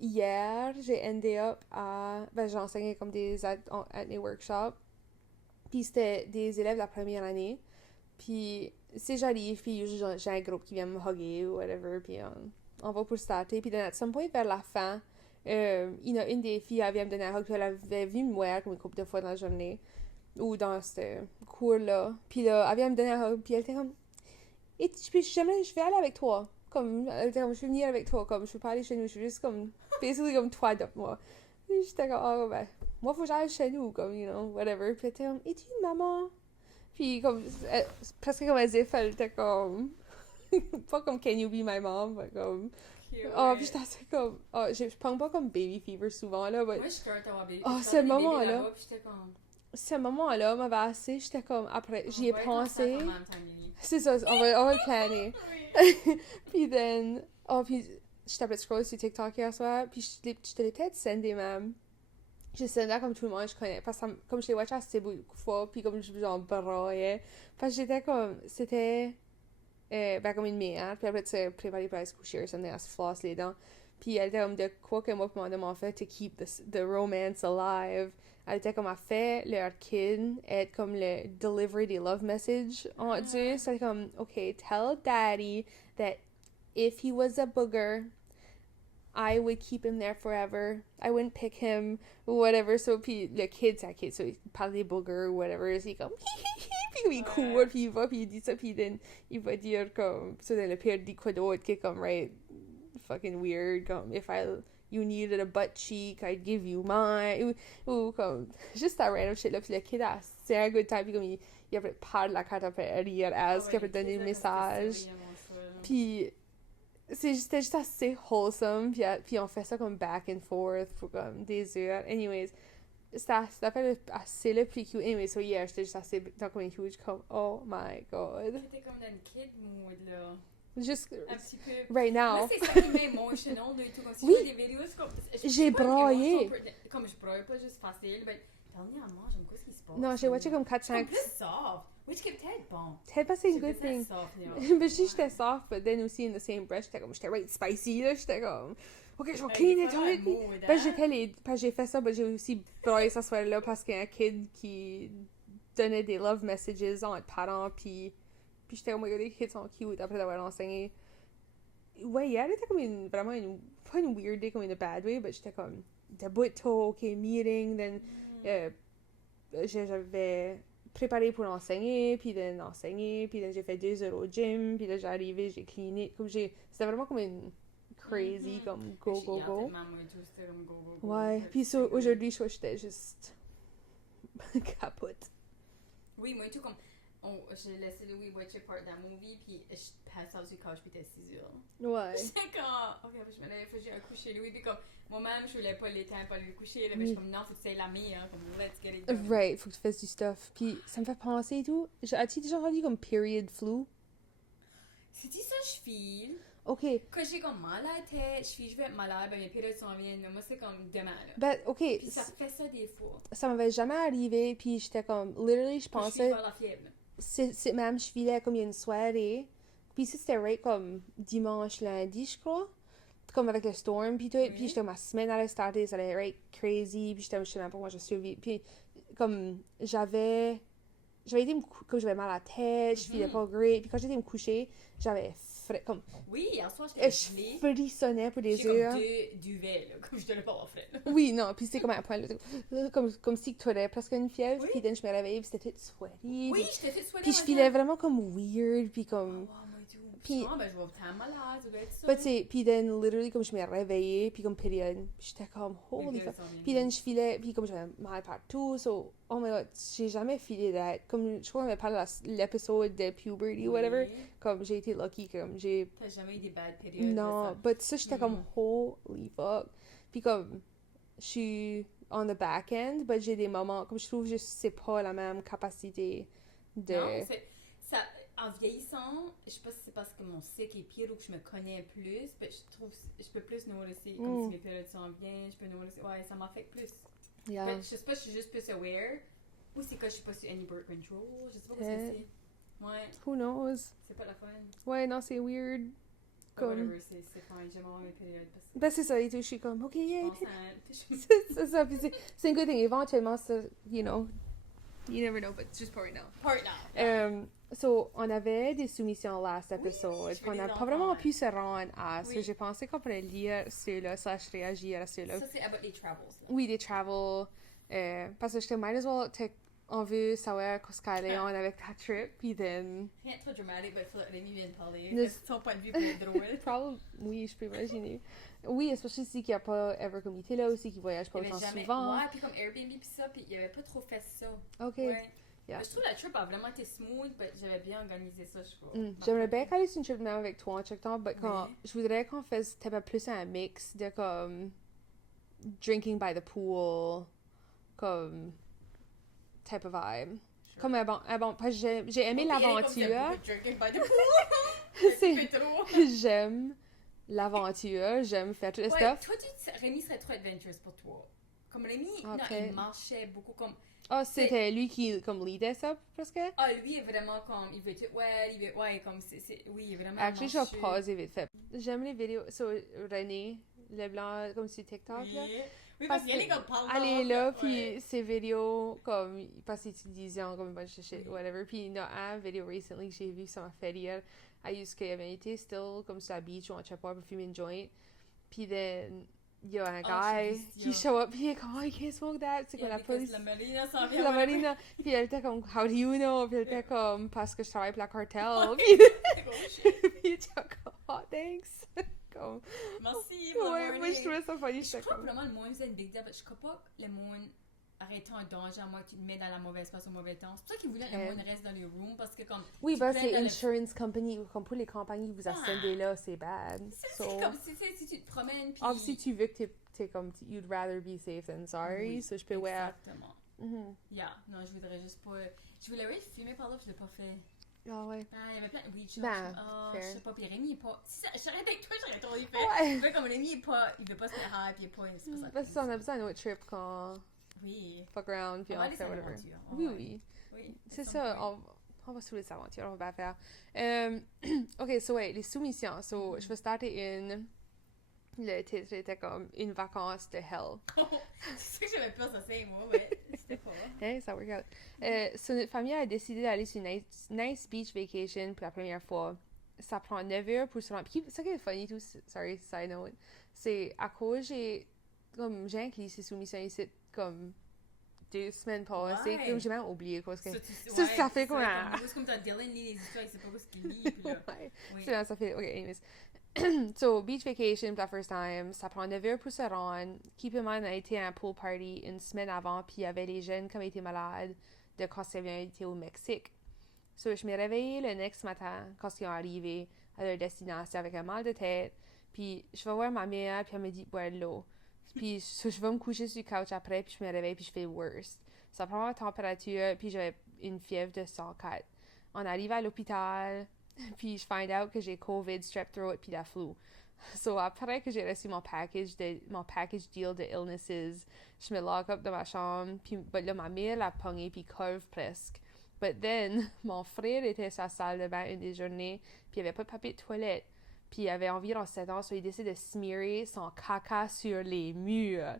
Hier, j'ai endé up à, ben j'enseignais comme à mes workshops. Puis c'était des élèves de la première année. Puis si j'arrive, puis j'ai un groupe qui vient me hugger ou whatever, puis on va pour starter. Puis à some point, vers la fin, il y a une des filles, elle vient me donner un hug, puis elle avait vu me voir comme une couple de fois dans la journée, ou dans ce cours-là. Puis là, elle vient me donner un hug, puis elle était comme, et je vais aller avec toi. Comme, elle était comme, je vais venir avec toi, comme, je veux pas aller chez nous, je veux juste comme, basically comme toi de moi. Puis j'étais comme, oh ben, moi faut que j'aille chez nous, comme, you know, whatever. Puis elle était comme, es-tu une maman? Puis comme, presque comme as if elle était comme, pas comme can you be my mom, mais comme, Cute, oh, ouais. puis j'étais assez comme, oh, je prends pas comme baby fever souvent, là, mais Moi, je suis curieuse d'avoir baby. Oh, Je ce regardais des bébés moment-là. là-bas, puis j'étais comme, ce moment-là m'avait assez, j'étais comme, après, j'y ai on va être ensemble pensé, en même temps, Lily. c'est ça, on va le planer. Oui. Puis then, oh, puis je t'appelais scroll sur TikTok hier soir, puis je te l'ai peut-être sendé même. Je sendais comme tout le monde je connais, parce que comme je l'ai watché assez beaucoup de fois, puis comme je genre braillais, parce que j'étais comme, c'était, ben comme une mère, puis après tu sais, préparer pour aller se coucher, ça elle se flosse les dents, puis elle était comme de quoi que moi et mon fait to keep the romance alive. Elle était comme, a fait leur kid être comme le delivery des love messages en Dieu. C'était comme, OK, tell daddy that if he was a booger, I would keep him there forever. I wouldn't pick him, whatever. So, puis le kid, c'est un kid, so il parle des boogers ou whatever. C'est comme, Puis il court, puis il va, puis il dit ça, puis il va dire comme... Ça, dans le pire, il dit quoi d'autre, qui est comme, right, fucking weird, comme, if you needed a butt cheek, I'd give you mine, ou comme, juste ta random shit, là, puis le kid a c'est un good time, puis comme, il a fait part de la carte après rire, as, qui a fait donner le message, puis... C'était juste assez wholesome, puis on fait ça comme back and forth pour comme des heures. Anyways, c'était fait assez le plus cute. Anyways, so yeah, j'étais juste assez dans comme une huge comme, oh my god. J'étais comme dans une kid mood, là. Juste, un petit peu. right now. Moi, c'est ça qui m'est emotional, et tout. Comme si Oui. je fais des vidéos, c'est comme... J'ai braillé. Comme je braille pas juste facile, mais dernièrement, j'aime quoi ce qui se passe. Non, j'ai watché comme C'est 4-5. plus soft. Which kept Ted bon. Ted pas c'est une good thing. Soft, Mais j'étais soft, but then aussi in the same breath, j'étais right spicy, là. J'étais comme, ok, je vais clean it out. Parce que j'ai fait ça, mais j'ai aussi braillé ce soir-là parce qu'il y a un kid qui donnait des love messages entre parents, puis j'étais, oh my god, les kids sont cute après d'avoir enseigné. Ouais, hier, était comme vraiment pas une weird day, comme in a bad way, mais j'étais comme, debout tôt, ok, meeting, then, j'avais préparé pour enseigner, puis d'enseigner, puis j'ai fait 2 heures au gym, puis là j'ai arrivé, j'ai cleané, comme c'était vraiment comme une crazy, comme go. Ouais, puis aujourd'hui, j'étais juste capote. Oui, moi tout comme, j'ai laissé Louis watcher part d'un movie, puis je passe out sur le couch, puis t'es 6 heures. Ouais. J'étais comme, ok, je me lève, j'ai un coucher Louis, puis comme, moi-même, je voulais pas l'éteindre, pas le coucher, là, mais je suis comme, non, faut que tu aies la meilleure, comme, let's get it done. Right, faut que tu fasses du stuff. Puis ça me fait penser et tout. As-tu déjà entendu comme period flu? C'est-tu ça, je file? Ok. Quand j'ai comme mal à la tête, je vais être malade, ben mes périodes s'en viennent, mais moi, c'est comme demain, là. Ben, ok. Puis ça fait ça des fois. Ça m'avait jamais arrivé, puis j'étais comme, literally, je pensais... Je suis la fièvre. C'est même, je filais comme il y a une soirée. Puis ça, c'était right comme dimanche, lundi, je crois. Comme avec le storm, puis tout. Oui. Puis j'étais ma semaine allait starter, ça allait right crazy. Puis je sais même pas comment j'ai survécu. Puis comme j'avais été comme j'avais mal à la tête, je filais pas great. Puis quand j'étais me coucher, j'avais comme... Oui, hier soir, j'étais gelée. Je frissonnais pour des J'ai heures. comme 2 duvets, là, comme je devais pas avoir frais. Oui, non, puis c'est comme à un point, là, comme si tu avais presque une fièvre. Oui. Puis then je me réveillais, puis c'était tout sweaty. Oui, j'étais fait soigner. Puis je filais vraiment comme weird, puis comme... Oh, moi, tout. Puis- Ben, je vais être malade, ça doit être ça. But tu sais, puis then, literally, comme je me réveillais, puis comme période, puis j'étais comme, holy fuck. Puis then, je filais, puis comme j'avais mal partout, so, oh my god, j'ai jamais filé that. Comme, je crois qu'on avait parlé de l'épisode de puberty, whatever, comme j'ai été lucky, comme j'ai... T'as jamais eu des bad périodes. Non, but ça, j'étais comme, holy fuck. Puis comme, je suis on the back end, but j'ai des moments, comme je trouve juste c'est pas la même capacité de... Non, c'est... Ça... En vieillissant, je sais pas si c'est parce que mon cycle est pire ou que je me connais plus, mais je trouve je peux plus nourrir, comme si mes périodes s'en viennent, je peux nourrir, ouais, ça m'affecte plus. Yeah. Mais je sais pas si je suis juste plus aware, ou c'est que je suis pas sur any birth control, je sais pas ce que c'est. Ouais, Who knows? c'est pas la fun. Ouais, non, c'est weird. Comme... Whatever, c'est fine, j'aime avoir mes périodes. Parce que Ben, c'est ça, et tout, je suis comme, ok, yeah. je C'est ça, puis c'est une good thing. Éventuellement, ça, you know, you never know, but just for right now. Part now. So, on avait des soumissions last episode, je puis on vais n'a les pas vraiment entendre. pu se rendre à. Oui. So, j'ai pensé qu'on pourrait lire ceux-là, / réagir à ceux-là. Ça, c'est about les travels. Là. Oui, des travel. Parce que j'étais might as well on veut savoir qu'est-ce qu'elle est on avec ta trip, puis then. Rien de trop dramatique, mais il faudrait que Rémi vienne parler. Ne- De son point de vue, pour être drôle. Probably, oui, je peux imaginer. Oui, especially si qu'il n'y a pas ever comme été là aussi, qui voyage pas Il y autant avait jamais... souvent. Ouais, puis comme Airbnb pis ça, puis il avait pas trop fait ça. Ok. Ouais. Yeah. Mais je trouve que la trip a vraiment été smooth, mais j'avais bien organisé ça, je crois. J'aimerais bien qu'aller sur une trip même avec toi en check temps, mais Oui. je voudrais qu'on fasse peut-être plus un mix de comme drinking by the pool, comme type of vibe. Sure. Comme un bon, parce que j'ai aimé l'aventure. C'est trop. J'aime l'aventure, j'aime faire tout le Ouais, stuff. toi, Rémi serait trop adventurous pour toi. Comme Rémi, non, Ok. il marchait beaucoup comme... Ah, c'était lui qui comme leadait ça, presque. Ah, lui est vraiment comme... Il veut tout... Ouais, comme c'est... Oui, il est vraiment Actually, je vais marcheux. pauser vite fait. J'aime les vidéos sur René Leblanc, comme sur TikTok, Oui. là. Oui, parce qu'il y a les comme parle Elle est là, puis ouais. ses vidéos, comme, parce qu'il utilise comme une bunch de shit, Oui. whatever. Puis il y a une vidéo recently que j'ai vu, ça m'a fait rire. Elle avait été still, comme sur la beach, ou en chapeau pour fumer une joint. Puis then, il y a un Ah, guy je suis qui show up, puis il est comme, oh, you can't smoke that. C'est comme la police. La Marina s'en vient. La Marina. Puis elle était comme, how do you know? Puis elle était comme, parce que je travaille pour la cartel. Puis il était comme, oh, thanks. Comme, Merci, ouais, moi je trouvais ça funny. Je J'étais crois comme, vraiment le monde, c'est une big deal. Je crois pas que le monde arrête un danger à moi, tu te mets dans la mauvaise place au mauvais temps. C'est pour ça qu'ils voulaient que le monde reste dans les rooms, parce que comme... oui, tu bah plais c'est dans le- insurance company, comme pour les compagnies qui vous ascendez là, c'est bad. C'est So, comme si tu te promènes, puis... obviously, tu veux que t'es comme, you'd rather be safe than sorry, Oui, so je peux, ouais. Exactement. Mhm. Yeah, non, je voudrais juste pas... Je voulais oui, fumer par là, puis je l'ai pas fait. Ah ouais. Ah, il y avait plein de weed shops. Ben, Je fair. sais pas, puis Rémi est pas... Si ça, j'aurais été avec toi, j'aurais trop fait. Ouais. Fait comme Rémi est pas... Il veut pas se faire high, puis il est pas... C'est pas ça. Parce que ça, on a besoin d'un autre trip quand Oui. fuck around, puis On va on aller fait sur whatever. l'aventure. Oui, Ouais. oui. Oui. C'est some ça, point. on va sous les aventures, on va faire. Ok, so ouais, les soumissions. So, je vais starter une. Le titre était comme Une vacance de hell. C'est sûr que j'avais peur de ça, moi, ouais. C'était pas. Hey, ça work out. So, notre famille a décidé d'aller sur une nice beach vacation pour la première fois. Ça prend 9 heures pour se rendre. Puis, ça qui est funny, tout, sorry, side note, c'est à cause j'ai inclus ces soumissions ici comme 2 semaines passées. Ouais. Comme j'ai même oublié quoi. Ça, Ça fait comme un- C'est comme t'as Dylan lit les histoires, il sait pas ce qu'il lit, puis là. Ouais. Oui. Ça fait. Ok, anyways. So, beach vacation pour la first time. Ça prend 9 heures pour se rendre. Keep in mind, on a été à un pool party une semaine avant, puis il y avait les jeunes qui avaient été malades de quand ils avaient été au Mexique. So, je me réveillée le next matin quand ils sont arrivés à leur destination avec un mal de tête. Puis, je vais voir ma mère, puis elle me dit boire de l'eau. Puis, je vais me coucher sur le couch après, puis je me réveille, puis je fais worst. Ça prend ma température, puis j'avais une fièvre de 104. On arrive à l'hôpital, puis je find out que j'ai COVID, strep throat, puis la flu. So, après que j'ai reçu mon package deal de illnesses, je me lock up dans ma chambre, puis là, ma mère l'a pogné, puis curve presque. But then, mon frère était à sa salle de bain une des journées, puis il avait pas de papier de toilette. Puis il avait environ 7 ans, so il décide de smearer son caca sur les murs.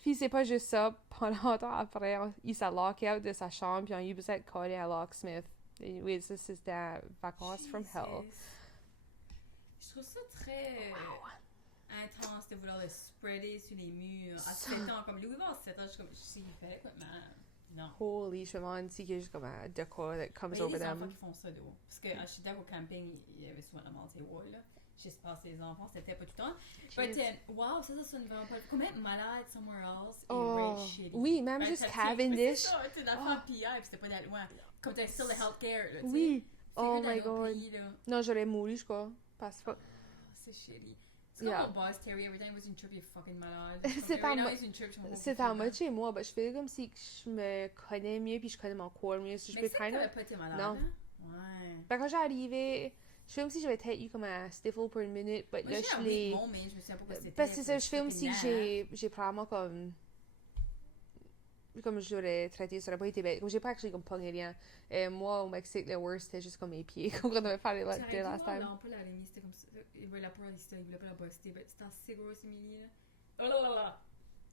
Puis c'est pas juste ça, pendant longtemps après, il s'est locké out de sa chambre, puis on a eu besoin de coller à locksmith. Oui, ça c'était vacances from hell. Je trouve ça très intense de vouloir le spreader sur les murs à 7 ans. Comme Louis va à 7 ans, je suis comme, s'il fait quoi, non. Holy, je me demande si il y a juste comme un décor that comes Mais il y a over des enfants them. qui font ça, d'eau. Parce que à Chita, au camping, il y avait souvent la mort des walls, là. Je sais pas, les enfants, c'était pas tout le temps. But, wow, ça sonne vraiment pas. Comme être malade somewhere else est Oh, very shitty. oui, même Ben, juste t'as- Cavendish. C'est ça, tu sais, l'enfant PI, puis c'était pas d'aller loin. Comme t'as still the healthcare, là, tu sais. Oui. C'est Oh que my d'aller au god. pays, là. Non, j'aurais mouru, je crois. Parce que. C'est shitty. C'est comme Yeah. mon boss, Terry, every time he was in trip, il est fucking malade. C'est Every en time mo- he's in trip, je me C'est en mode chez moi, ben, je fais comme si je me connais mieux, puis je connais mon corps mieux. Si je Mais peux c'est que kind t'avais of. pas été malade, Non. hein? Ouais. Ben, quand j'arrivais, je fais comme si j'avais peut-être eu comme un stifle pour une minute, mais Moi, là, j'ai je un l'ai. bon, mais je me souviens pas quoi c'était. Parce que c'est ça, je fais comme c'était si j'ai probablement comme j'aurais traité, ça aurait pas été bête. Comme j'ai pas actually comme pogné rien. Moi, au Mexique, le worst, c'était juste comme mes pieds, comme quand on avait fait J'aurais le dû last voir time. l'ampoule à Rémi, c'était comme ça. Il voulait pas il voulait pas la buster, mais c'était assez gros, Émilie, là. Oh là là là!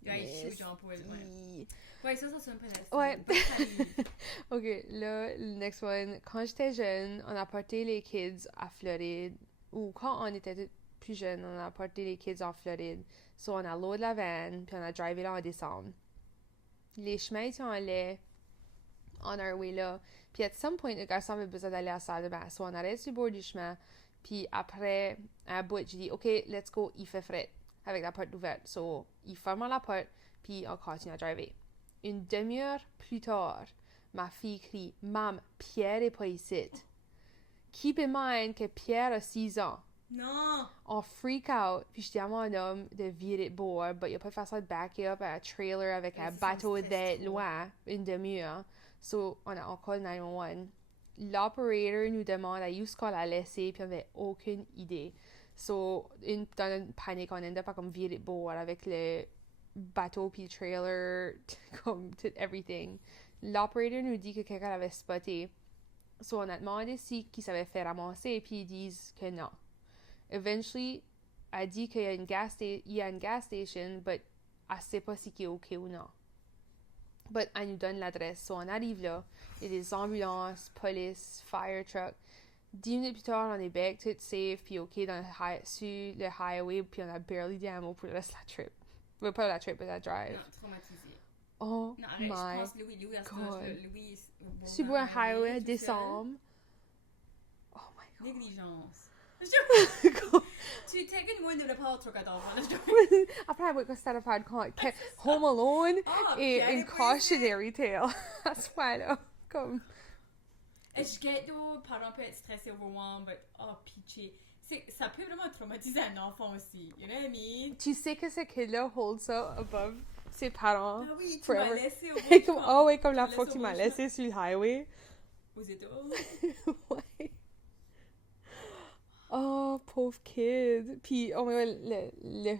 Ouais, il shoot l'ampoule, ouais. Ouais, ça sonne pas la Ouais. Pas famille. Ok, là, le next one. Quand j'étais jeune, on a porté les kids à Floride. Ou quand on était plus jeune, on a porté les kids en Floride. So, on a l'eau de la van, puis on a drivé là en décembre. Les chemins étaient en lait, on our way là. Puis, à some point, le garçon avait besoin d'aller à la salle de bain. So, on arrête sur le bord du chemin. Puis, après, à un bout, j'ai dit, OK, let's go, il fait frais. Avec la porte ouverte. So, il ferme la porte, puis on continue à driver. Une demi-heure plus tard, ma fille crie, Mam, Pierre est pas ici. Keep in mind que Pierre a 6 ans. Non! On freak out, puis je dis à mon homme de virer de bord, mais il a pas de façon de backer up à un trailer avec un Ouais, c'est ça, bateau on stresse de trop. loin, une demi-heure. So, on call 911. L'operator nous demande à où est-ce qu'on l'a laissé, puis on avait aucune idée. So, dans une panique, on endait pas comme virer de bord avec le bateau puis le trailer, comme tout everything. L'operator nous dit que quelqu'un l'avait spoté. So, on a demandé si qui s'avait fait ramasser, puis ils disent que non. Eventually, elle dit qu'il y a une gas station, but elle sait pas si qui est OK ou non. But elle nous donne l'adresse. So, on arrive là. Il y a des ambulances, police, fire truck. 10 minutes plus tard, on est back, tout safe, puis OK sur le highway, puis on a barely d'ammo pour le reste de la trip. Pas la trip, mais la drive. Non, traumatisée. Oh Non, arrête, je my pense Louis à cet God. âge-là, Louis... Sur un highway, décembre. Oh my God. Négligence. God. Tu t'es une moine de la part trop 14 ans. Après avoir que c'était pas de Home Alone et une cautionary tale. À ce point-là. Comme... Je get though, parents peuvent être stressés, overwhelmed, but pitché. Ça peut vraiment traumatiser un enfant aussi. You know what I mean? Tu sais que ce kid-là hold ça above ses parents. Ah oui, tu forever. m'as laissé au bout. Comme, oh ouais, comme la fois que tu m'as laissé sur le highway. Aux États. Ouais. Oh, pauvre kid. Puis, oh my God, le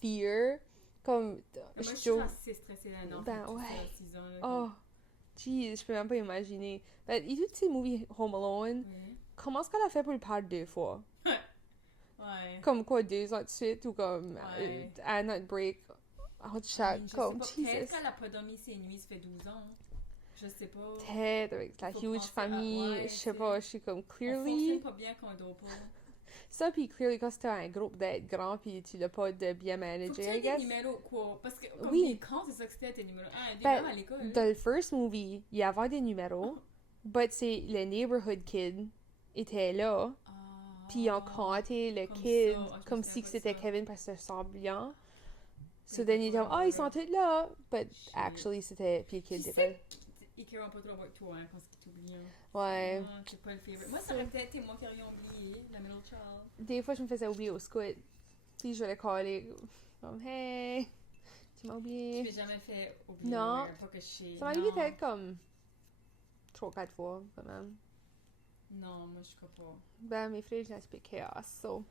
fear. Comme, Moi, je suis assez stressée d'un enfant. Ben ouais. 6 ans. Là, Oh, jeez, je peux même pas imaginer. Ben, il dit, tu sais, le movie Home Alone. Oui. Comment est-ce qu'elle a fait pour le perdre 2 fois? Ouais. Comme quoi, 2 ans de suite ou comme Ouais. à notre break en chaque. Je Comme, sais pas, peut-être Jesus. qu'elle a pas dormi ses nuits, ça fait 12 ans. Je sais pas. Peut-être avec la Faut huge penser à- famille, ouais, je sais tu pas, sais. je suis comme On clearly. fonctionne pas bien quand on dort pas. Ça, puis clearly, quand c'était un groupe d'être grand, puis tu l'as pas de bien Faut que managé, tu I aies des guess. numéros, quoi. Parce que, comme Oui. les camps, c'est ça que c'était tes numéros 1 et 2 Ben, à l'école. dans le first movie, il y avait des numéros, but c'est le neighborhood kid était là, Ah. puis ils ont compté le Comme kid ça. Ah, je comme me si souviens que pas c'était de ça. Kevin parce que c'est semblant. So Oui, then ils disent, ouais, ils sont tous là, but Shit. actually c'était puis le kid Tu était pas. sais, ils ne pas trop avec toi hein, quand ils t'oublient. Hein. Ouais. Ah, c'est pas le favorite. Moi, ça aurait peut-être été moi qui aurais oublié, la middle child. Des fois, je me faisais oublier au scout, puis je vais le caller comme hey, tu m'as Je oublié. m'ai jamais fait oublier. Non. Pas que je sais. Ça m'a arrivé peut-être comme 3-4 fois, quand même. Non, moi, je crois pas. Ben, mes frères, j'ai un peu chaos, so.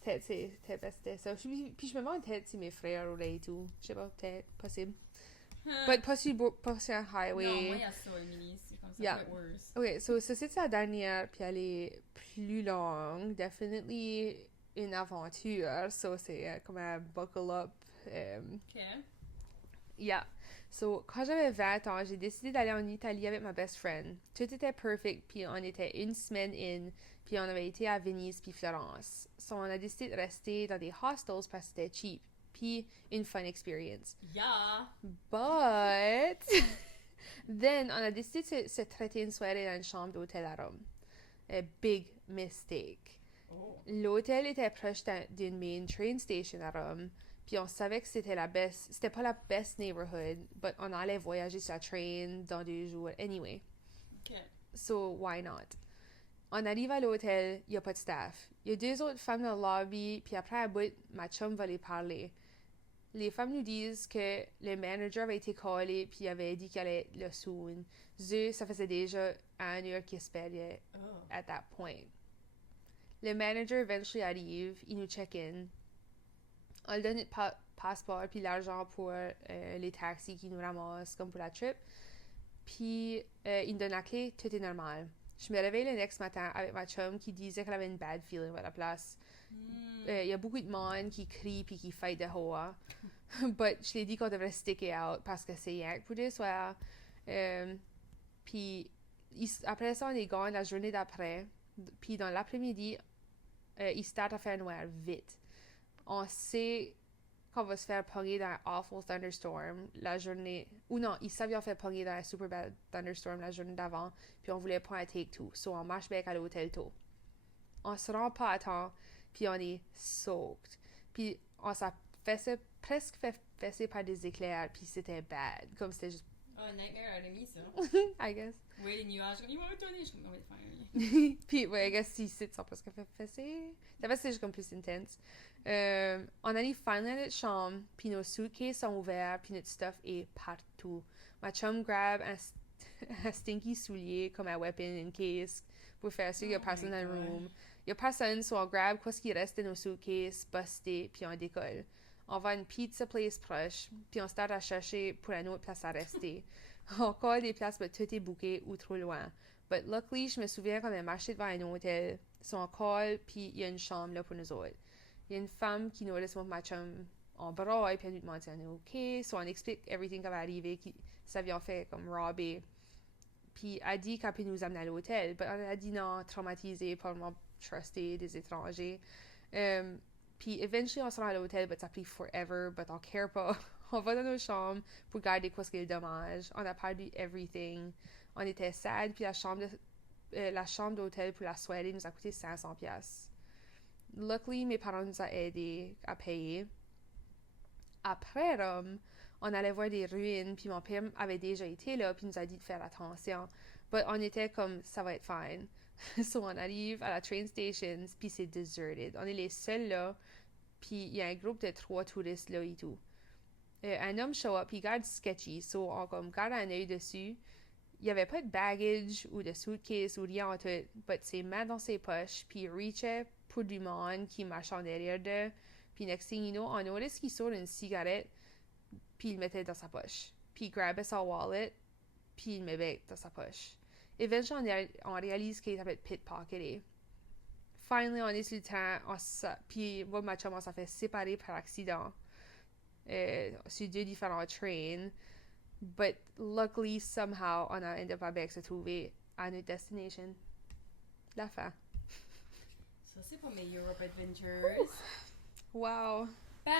Peut-être c'était ça. Puis je me demande peut-être si mes frères ou et tout. Je sais pas, peut-être, possible. But pas sur un highway. Non, moi, il y a ça, Emily. C'est comme ça, Yeah. peut worse. Ok, so ça c'est la dernière, puis elle est plus longue. Definitely une aventure. So c'est comme un buckle up. Ok. Yeah. So, quand j'avais 20 ans, j'ai décidé d'aller en Italie avec ma best friend. Tout était perfect, puis on était une semaine in, puis on avait été à Venise puis Florence. So, on a décidé de rester dans des hostels parce que c'était cheap, puis une fun experience. Yeah. But, then, on a décidé de se traiter une soirée dans une chambre d'hôtel à Rome. A big mistake. Oh. L'hôtel était proche d'une main train station à Rome. Puis on savait que c'était pas la best neighborhood, but on allait voyager sur la train dans 2 jours anyway. Ok. So, why not? On arrive à l'hôtel, il n'y a pas de staff. Il y a 2 autres femmes dans le lobby, puis après un bout, ma chum va les parler. Les femmes nous disent que le manager avait été callé, puis il avait dit qu'il allait être là soon. Ça faisait déjà 1 heure qu'il espérait Oh. at that point. Le manager eventually arrive, il nous check-in. On lui donne notre passeport puis l'argent pour les taxis qui nous ramassent comme pour la trip. Puis il nous donne la clé, tout est normal. Je me réveille le next matin avec ma chum qui disait qu'elle avait une bad feeling à la place. Il y a beaucoup de monde qui crie puis qui fight dehors. But je l'ai dit qu'on devrait stick it out parce que c'est rien que pour 2 soirs. Puis après ça, on est gone la journée d'après. Puis dans l'après-midi, il start à faire noir vite. On sait qu'on va se faire pogner dans un awful thunderstorm la journée... Ou non, ils savaient qu'on fait pogner dans un super bad thunderstorm la journée d'avant, puis on voulait pas un take-two. So, on marche back à l'hôtel tôt. On se rend pas à temps, puis on est soaked. Puis on s'est presque fait fesser par des éclairs, puis c'était bad. Comme c'était juste... Oh, nightmare à demi, ça. I guess. Oui, les nuages, ils vont retourner, je suis comme, on va le faire. Puis, ouais, I guess si c'est ça parce qu'elle fait fesser. D'abord, c'est juste comme plus intense. On arrive finally à notre chambre, puis nos suitcases sont ouverts, puis notre stuff est partout. Ma chum grab un stinky soulier comme un weapon in case pour faire sûr qu'il y a Oh personne my dans le God. room. Il y a personne, so on grab quoi ce qui reste de nos suitcases, busté, puis on décolle. On va à une pizza place proche, puis on start à chercher pour une autre place à rester. On colle des places, mais tout est booké ou trop loin. But luckily, je me souviens qu'on a marché devant un hôtel. So on colle, puis il y a une chambre là pour nous autres. Il y a une femme qui nous laisse mon ma chum en braille, puis elle nous demande si on est OK. So on explique everything qui va arriver, qui s'avions fait comme robber. Puis elle dit qu'elle peut nous amener à l'hôtel. But on a dit non, traumatisé, pas vraiment trusté des étrangers. Puis, eventually, on se rend à l'hôtel, but ça a pris forever, but on care pas. On va dans nos chambres pour garder quoi ce qui est dommage. On a perdu everything. On était sad, puis la chambre d'hôtel pour la soirée nous a coûté 500$. Luckily, mes parents nous ont aidés à payer. Après Rome, on allait voir des ruines, puis mon père avait déjà été là, puis nous a dit de faire attention. But on était comme, ça va être fine. So, on arrive à la train station, puis c'est deserted. On est les seuls là, puis il y a un groupe de 3 touristes là et tout. Un homme show up, il garde sketchy, so on comme garde un œil dessus. Il n'y avait pas de baggage ou de suitcase ou rien en tout, but ses mains dans ses poches, puis il reachait pour du monde qui marche en derrière d'eux. Puis next thing you know, on notice qu'il sort une cigarette, puis il le mettait dans sa poche. Puis il grabait son wallet, puis il le mettait dans sa poche. Eventually, on réalise qu'il avait pickpocketé. Finally, on est sur le temps, puis moi, ma chum, on s'est fait séparer par accident sur 2 différents trains. But luckily, somehow, on a ended up avec se trouver à notre destination. La fin. Ça, c'est pour mes Europe Adventures. Wow. Ben,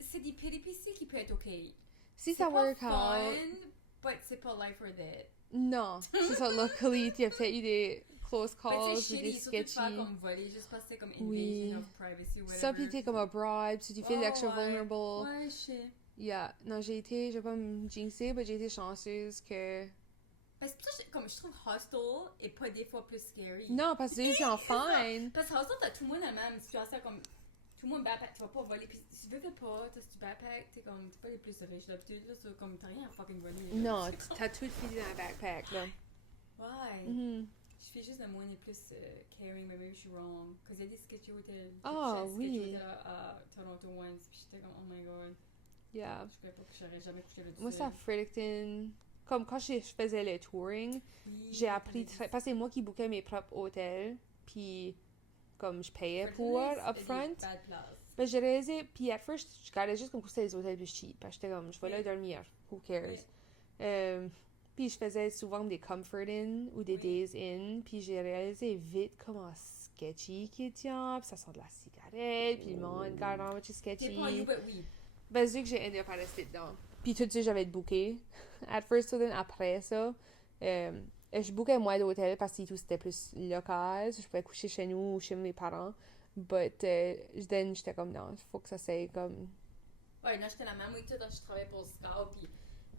c'est des péripéties qui peuvent être OK. Si ça work C'est pas out. fun, but c'est pas life or death. Non. C'est ça, luckily, il y a peut-être eu des close Ben, calls c'est ou des shitty, surtout de sketchy. faire comme voler, juste parce que c'est comme invasion Oui. of privacy, whatever. Ça, pis t'es comme abroad, puis tu feel extra vulnerable. Ouais, shit. Yeah. Non, je vais pas me jinxer, mais j'ai été chanceuse que... Parce que ça, comme je trouve Hostel et pas des fois plus scary. Non, parce que c'est en fine. Parce que Hostel, t'as tout le monde la même situation, comme tout le monde backpack, tu vas pas voler, puis si tu veux pas, si tu backpack, t'es comme, t'es pas les plus riches d'habitude, là, c'est comme, t'as rien à fucking voler. là. Non, C'est comme- t'as tout fini dans un backpack, là. Ouais. Mhm. Je fais juste de moins et plus caring, mais maybe je suis wrong. Parce qu'il y a des sketchy hotels. Ah, J'ai oui. sketchy hotels à Toronto once, puis j'étais comme, oh my god. Yeah. Je croyais pas que j'aurais jamais couché là-dessus. Moi, c'est à Fredericton. Comme quand je faisais le touring, Oui, j'ai appris... Fredericton, Parce que c'est moi qui bookais mes propres hôtels, puis comme je payais Fredericton, pour, c'est des upfront. bad places. Ben, j'ai réalisé... Puis, at first, je regardais juste comme c'était les hôtels plus cheap. Parce que j'étais comme, je vais là Oui. dormir. Who cares? Oui. Puis, je faisais souvent des Comfort Inn ou des Oui. Days Inn. Puis, j'ai réalisé vite comment sketchy qu'il était. Puis, ça sent de la cigarette. Puis, le monde, regarde en c'est sketchy. T'es pas you, but oui. Ben, vu que j'ai endé up à rester dedans. Puis, tout de suite, j'avais booké. At first, so then, après ça, je bookais moins d'hôtels parce que tout c'était plus local. Je pouvais coucher chez nous ou chez mes parents. But, then, j'étais comme, non, il faut que ça soit comme... Ouais, là, j'étais la même. Oui, tout, je travaillais pour le Scout,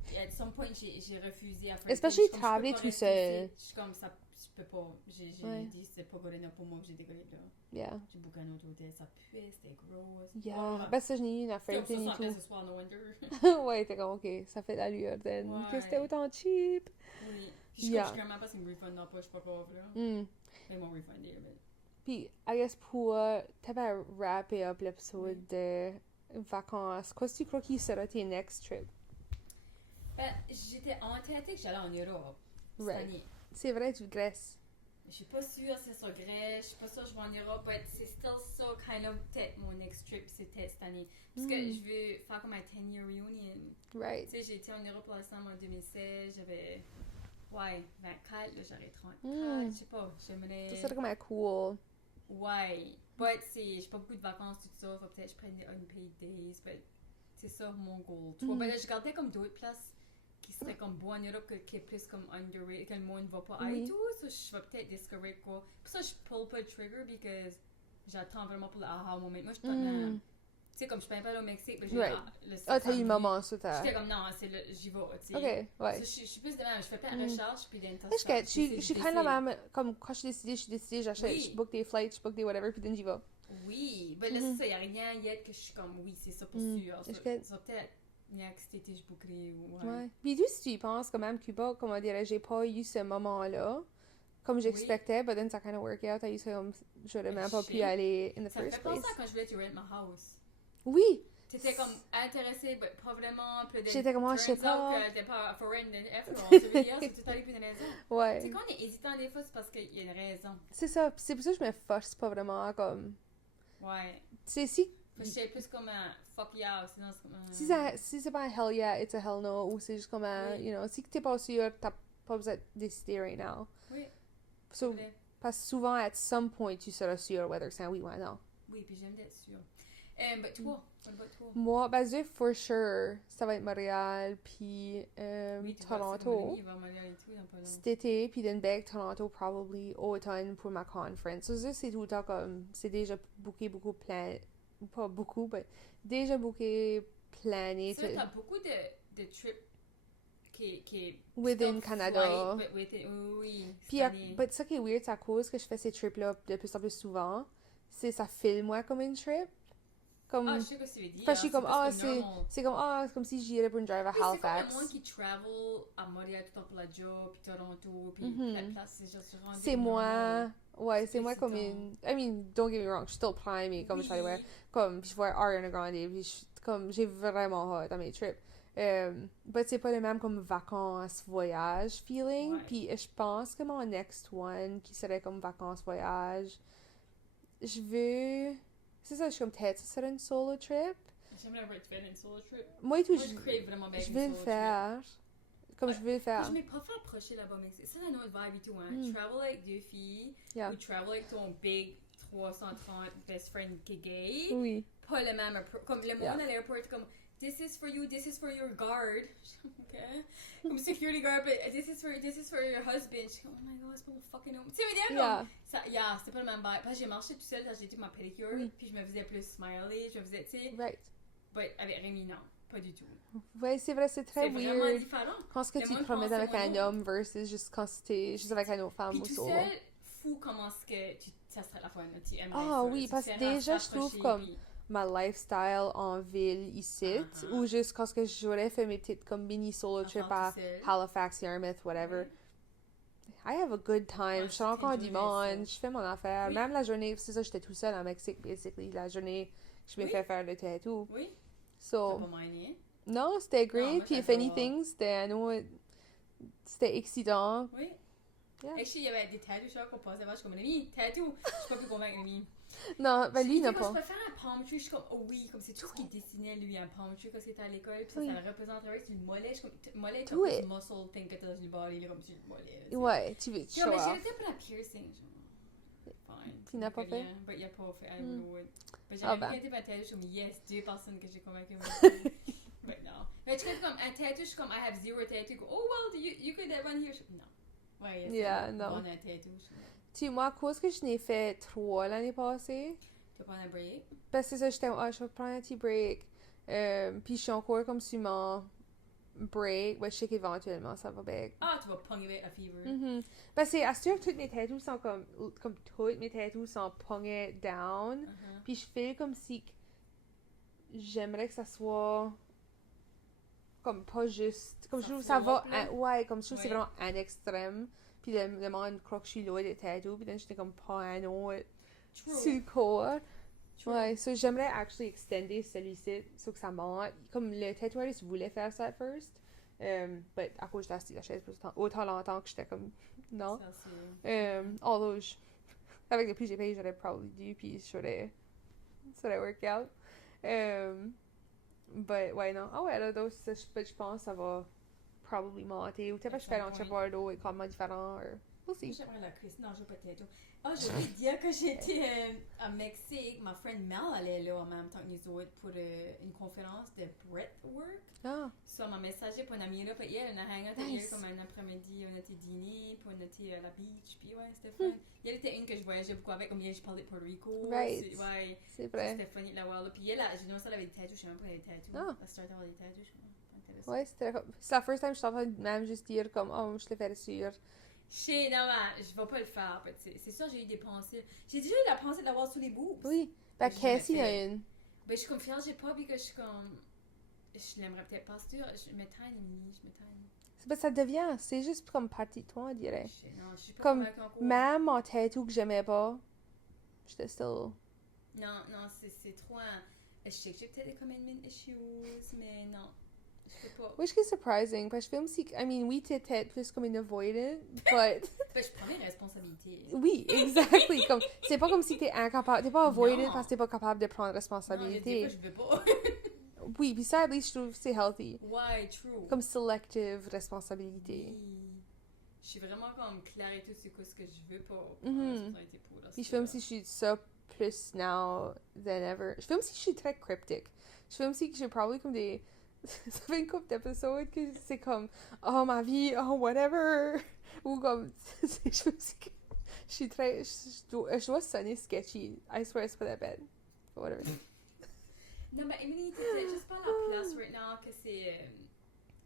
puis at some point, j'ai refusé à faire. Especially Je suis comme, je travailler peux pas tout rester seul. ici. Je suis comme, ça, je peux pas. J'ai Ouais. dit, c'est pas good enough pour moi, j'ai décollé de là. Yeah. J'ai booké un autre hôtel, ça puait, c'était gross. Yeah. Ben, ça, je n'ai eu une affaire. Comme et 60 tout. ce soir, no wonder. Ouais, t'es comme, ok, ça fait l'allure, then. Ouais. Que c'était autant cheap. Oui. Puis je Yeah. suis vraiment pas si me refund dans la poche, pas grave, là. Mm. Ils m'ont refundé, mais. Puis, I guess pour... t'as pas wrapper up l'épisode de vacances. Qu'est-ce que tu crois qui sera tes next trip? Ben, j'étais entêtée que j'allais en Europe cette Right. année. C'est vrai, tu Grèce. Je suis pas sûre si c'est sur Grèce, je suis pas sûre que je vais en Europe, mais c'est still so kind of peut-être mon next trip c'était cette année. Parce que je veux faire comme un 10-year reunion. Right. Tu sais, j'ai été en Europe last time en 2016, j'avais, ouais, 24, là j'aurais 34, Mm. je sais pas, j'aimerais, Ça serait comme un cool. ouais, but j'ai pas beaucoup de vacances, tout ça, faut peut-être que je prenne des unpaid days, but c'est ça mon goal. Tu vois, ben là, je gardais comme d'autres places qui seraient comme beaux en Europe, qui est plus comme underrated, que le monde va pas Oui. et tout, so je vais peut-être discover quoi. Pour ça, je pull pas le trigger, because j'attends vraiment pour le aha moment. Moi, je suis Mm. tu sais, comme je peux pas aller au Mexique, mais j'ai Right. Ah, t'as eu le moment, ça, t'as... J'étais comme, non, c'est le, j'y vais, tu sais. Ok, So, ouais. je suis plus de même, je fais plein de Mm. recherches, puis d'intention. Je suis kind of la même, comme quand je suis décidée, j'achète, Oui. je book des flights, je book des whatever, puis then j'y vais. Oui, ben là, Mhm. c'est ça, y a rien yet que je suis comme, oui, c'est ça pour Mm. sûr. Je Ça get- ça peut-être, bien que cet été, je bookerai ou, Ouais. Puis d'où si tu y penses, quand même, Cuba, comment dirais j'ai pas eu ce moment-là, comme j'expectais, but then ça kind of work out, I used to, j'aurais même pas pu Shit. aller in the Ça me first fait penser place. à quand je voulais tu rent my house. Oui! T'étais comme intéressée, mais pas vraiment. Puis then, J'étais comme, moi, je sais turns out pas. que t'es pas foreign after all. Ça veut dire, c'est tout allé pour une raison. Tu Ouais. sais, quand on est hésitant des fois, c'est parce qu'il y a une raison. C'est ça, pis c'est pour ça que je me force pas vraiment, comme... Ouais. Tu sais, si... Faut que je sois plus comme un fuck yeah, sinon c'est comme un... Si c'est pas un hell yeah, it's a hell no, ou c'est juste comme un, Oui. you know, si t'es pas sûr, t'as pas besoin de décider right now. Oui. So, vrai. parce que souvent, at some point, tu seras sûr whether c'est un oui ou un non. Oui, puis j'aime d'être sûre. But toi, what about toi? Moi, ben, je dis for sure, ça va être Montréal, puis Oui, tu vois, c'est Toronto. comme mon ami, il va à Montréal et tout dans pas long. Cet été, puis Edinburgh, Toronto, probably automne pour ma conference. Ça, c'est tout le temps comme, c'est déjà booké beaucoup plein, pas beaucoup, mais déjà booké, plané, Ça, t'as beaucoup de trips qui within stop Canada. flight, but within, oui, Puis, cette année. but ça qui est weird, c'est à cause que je fais ces trips-là de plus en plus souvent, c'est ça file moi comme une trip. Comme, Ah, je sais ce que tu veux dire. parce que je suis comme, plus ah, normal. c'est comme, ah, c'est comme si j'irais pour une drive à Oui, c'est comme le Halifax. monde qui travel à Montréal tout le temps pour la job, puis Toronto, puis Mhm. plein de places, c'est juste rendu C'est moi, normal. ouais, C'est c'est moi comme excitant. une, I mean, don't get me wrong, je suis still prime, et comme je suis allée voir, Oui. comme, je vois Ariana Grande, puis comme, j'ai vraiment hâte à mes trips. But c'est pas le même comme vacances, voyage feeling, Ouais. puis je pense que mon next one, qui serait comme vacances, voyage, je veux, c'est ça, je suis comme, peut-être, ça serait une solo trip. J'aimerais faire une solo trip. Moi et tout, Moi, je crave vraiment bien je une veux le solo faire, comme Ouais. je veux le trip. faire. Je m'ai pas fait approcher là-bas, mais c'est ça notre vibe et tout, hein. Mm. Travel avec deux filles, Yeah. ou travel avec ton big 330 best friend qui est gay. Oui. Pas le même comme le monde Yeah. à l'aéroport comme this is for you, this is for your guard. Okay. Comme security guard, but this is for your husband. Je suis comme, oh my god, c'est pas mon fucking homme. Tu sais, veux dire, Yeah. comme, ça, yeah, c'était pas le même vibe. Parce que j'ai marché tout seul quand j'ai été ma pédicure, Oui. puis je me faisais plus smiley, je me faisais, tu sais, Right. but avec Rémi, non, pas du tout. Ouais, c'est vrai, c'est très C'est vraiment weird. différent. Quand ce que Le tu te monde promets pense avec au un monde. homme versus juste quand c'était juste avec une autre femme Puis ou tout solo. seul, fou comment est-ce que ça serait la fois, tu aimerais Ah ça. oui, Tu parce te que ferais déjà, je trouve s'approcher, comme puis- ma lifestyle en ville ici, ou juste quand ce que j'aurais fait mes petites comme mini solo en trip étant à tout seul. Halifax, Yarmouth, whatever. Ouais. I have a good time. Ouais, Je suis encore t'enjoyerais dimanche, ça. je fais mon affaire. Oui. Même la journée, c'est ça, j'étais tout seul en Mexique, basically. La journée, je me Oui. fais faire le tattoo. Oui, t'as So, pas mindé. non, c'était Non, great. moi, Puis, if j'adore. anything, c'était, I know, c'était excitant. Oui. Yeah. Actually, il y avait des tattoos, je qu'on passait avant, je suis comme, ami, tattoo. Je suis pas plus convaincre ami. Non, ben lui, il n'a Moi, je pas. préfère un palm tree, je suis comme, oh oui, comme c'est tout ce qui dessinait, lui, un palm tree quand il était à l'école, puis Oui. ça le représenterait, c'est une mollet, je suis comme, mollet, t'as Do plus it. muscle thing que t'as dans le body, là, comme c'est une mollet. là, Ouais, tu veux te c'est- show Non, mais off. j'ai été pour la piercing, je fine. Puis il n'a pas fait? Mais il a pas fait, I Hmm. would. Mais Ah j'avais ben. vu qu'il était pas tattoo, je suis comme, yes, deux personnes que j'ai convaincues. Mais non. Mais tu fais comme, un tattoo, je suis comme, I have zero tattoo. Oh, well, you could have one here. Je suis comme, non. Ouais, Yeah, non. On a un tattoo. Je suis comme, Tu sais, moi, à cause que je n'ai fait 3 l'année passée, tu vas prendre un break. parce que c'est ça, j'étais, ah, je vais prendre un petit break. Puis je suis encore comme sur mon break. Ouais, je sais qu'éventuellement, ça va bien. Ah, tu vas pogner avec a fever. Mhm. Parce que, à ce que toutes mes tattoos sont comme toutes mes tattoos sont pognées down. Uh-huh. Puis je fais comme si j'aimerais que ça soit comme pas juste comme Ça je trouve que ça va flotte, là. ouais comme je trouve que c'est Ouais. vraiment un extrême puis le monde croit que je suis loin des tattoos puis là j'étais comme pas un autre True. sur le corps True. ouais so j'aimerais actually extender celui-ci so que ça monte comme le tattoo artist voulait faire ça at first but à cause j'étais assis la chaise autant longtemps que j'étais comme non Ça, c'est... although avec le plus j'ai payé j'aurais probably dû puis ça aurait work out but ouais non ah ouais là donc je pense que ça va probably monter ou peut-être que je fais un Point. chapeau et comment différent or we'll see J'aimerais la Christ. Non, je veux pas tattoo. Ah, je voulais dire que j'étais à Mexique. Ma friend Mel allait là en même temps que nous autres pour une conférence de breathwork. ah So, elle m'a messagé pour une amie là, puis elle, on a hang out hier Nice. comme un après-midi, on était dîner, puis on était à la beach, puis ouais, c'était fun. Elle était une que je voyageais beaucoup avec, comme hier, je parlais de Puerto Rico. Right. Ouais, c'est vrai c'était funny de la voir là. Puis elle, j'ai nommé ça, elle avait des tattoos, je sais même pas elle avait des tattoos. Ah. Elle startait à avoir des tattoos, je suis comme, intéressant. ouais c'est la first time je suis en train de même juste dire comme oh je le fais sûr Chez, non, mais je vais pas le faire, c'est sûr, j'ai eu des pensées. J'ai déjà eu la pensée de l'avoir sous les boobs. oui ben J'ai jamais Cassie en a fait. une Ben, je suis comme fière, j'ai pas, puis que je suis comme. Je l'aimerais peut-être pas, c'est sûr, je me tanne, Émilie, je me tanne. ben ça devient c'est juste comme partie de toi on dirait Non, je suis pas Comme convaincue encore. même mon tattoo que j'aimais pas j'étais still Non, c'est trop un. Je sais que j'ai peut-être des commitment issues, mais non, je sais pas. which is surprising parce que je fais aussi I mean oui t'étais plus comme une avoidant but Ben, je prends mes responsabilités. oui, exactly. Comme, c'est pas comme si t'es incapable, t'es pas avoidant Non. parce que t'es pas capable de prendre Non, je dis pas, responsabilité. je veux pas. Oui, puis ça, at least, je trouve que c'est healthy. Ouais, true. Comme selective responsabilité. Oui. Je suis vraiment comme claire et tout sur quoi ce que je veux pas. Mhm. Responsabilité pour là, Puis je fais comme si je suis ça plus now than ever. Je fais comme si je suis très cryptique. Je fais comme si que j'ai probably comme des... Ça fait une couple d'épisodes que c'est comme « Oh, ma vie, oh, whatever! » Ou comme... Je fais aussi que je suis très... Je dois sonner sketchy. I swear, c'est pas la peine. But whatever. Non, mais Emily, t'étais juste pas à la place right now que c'est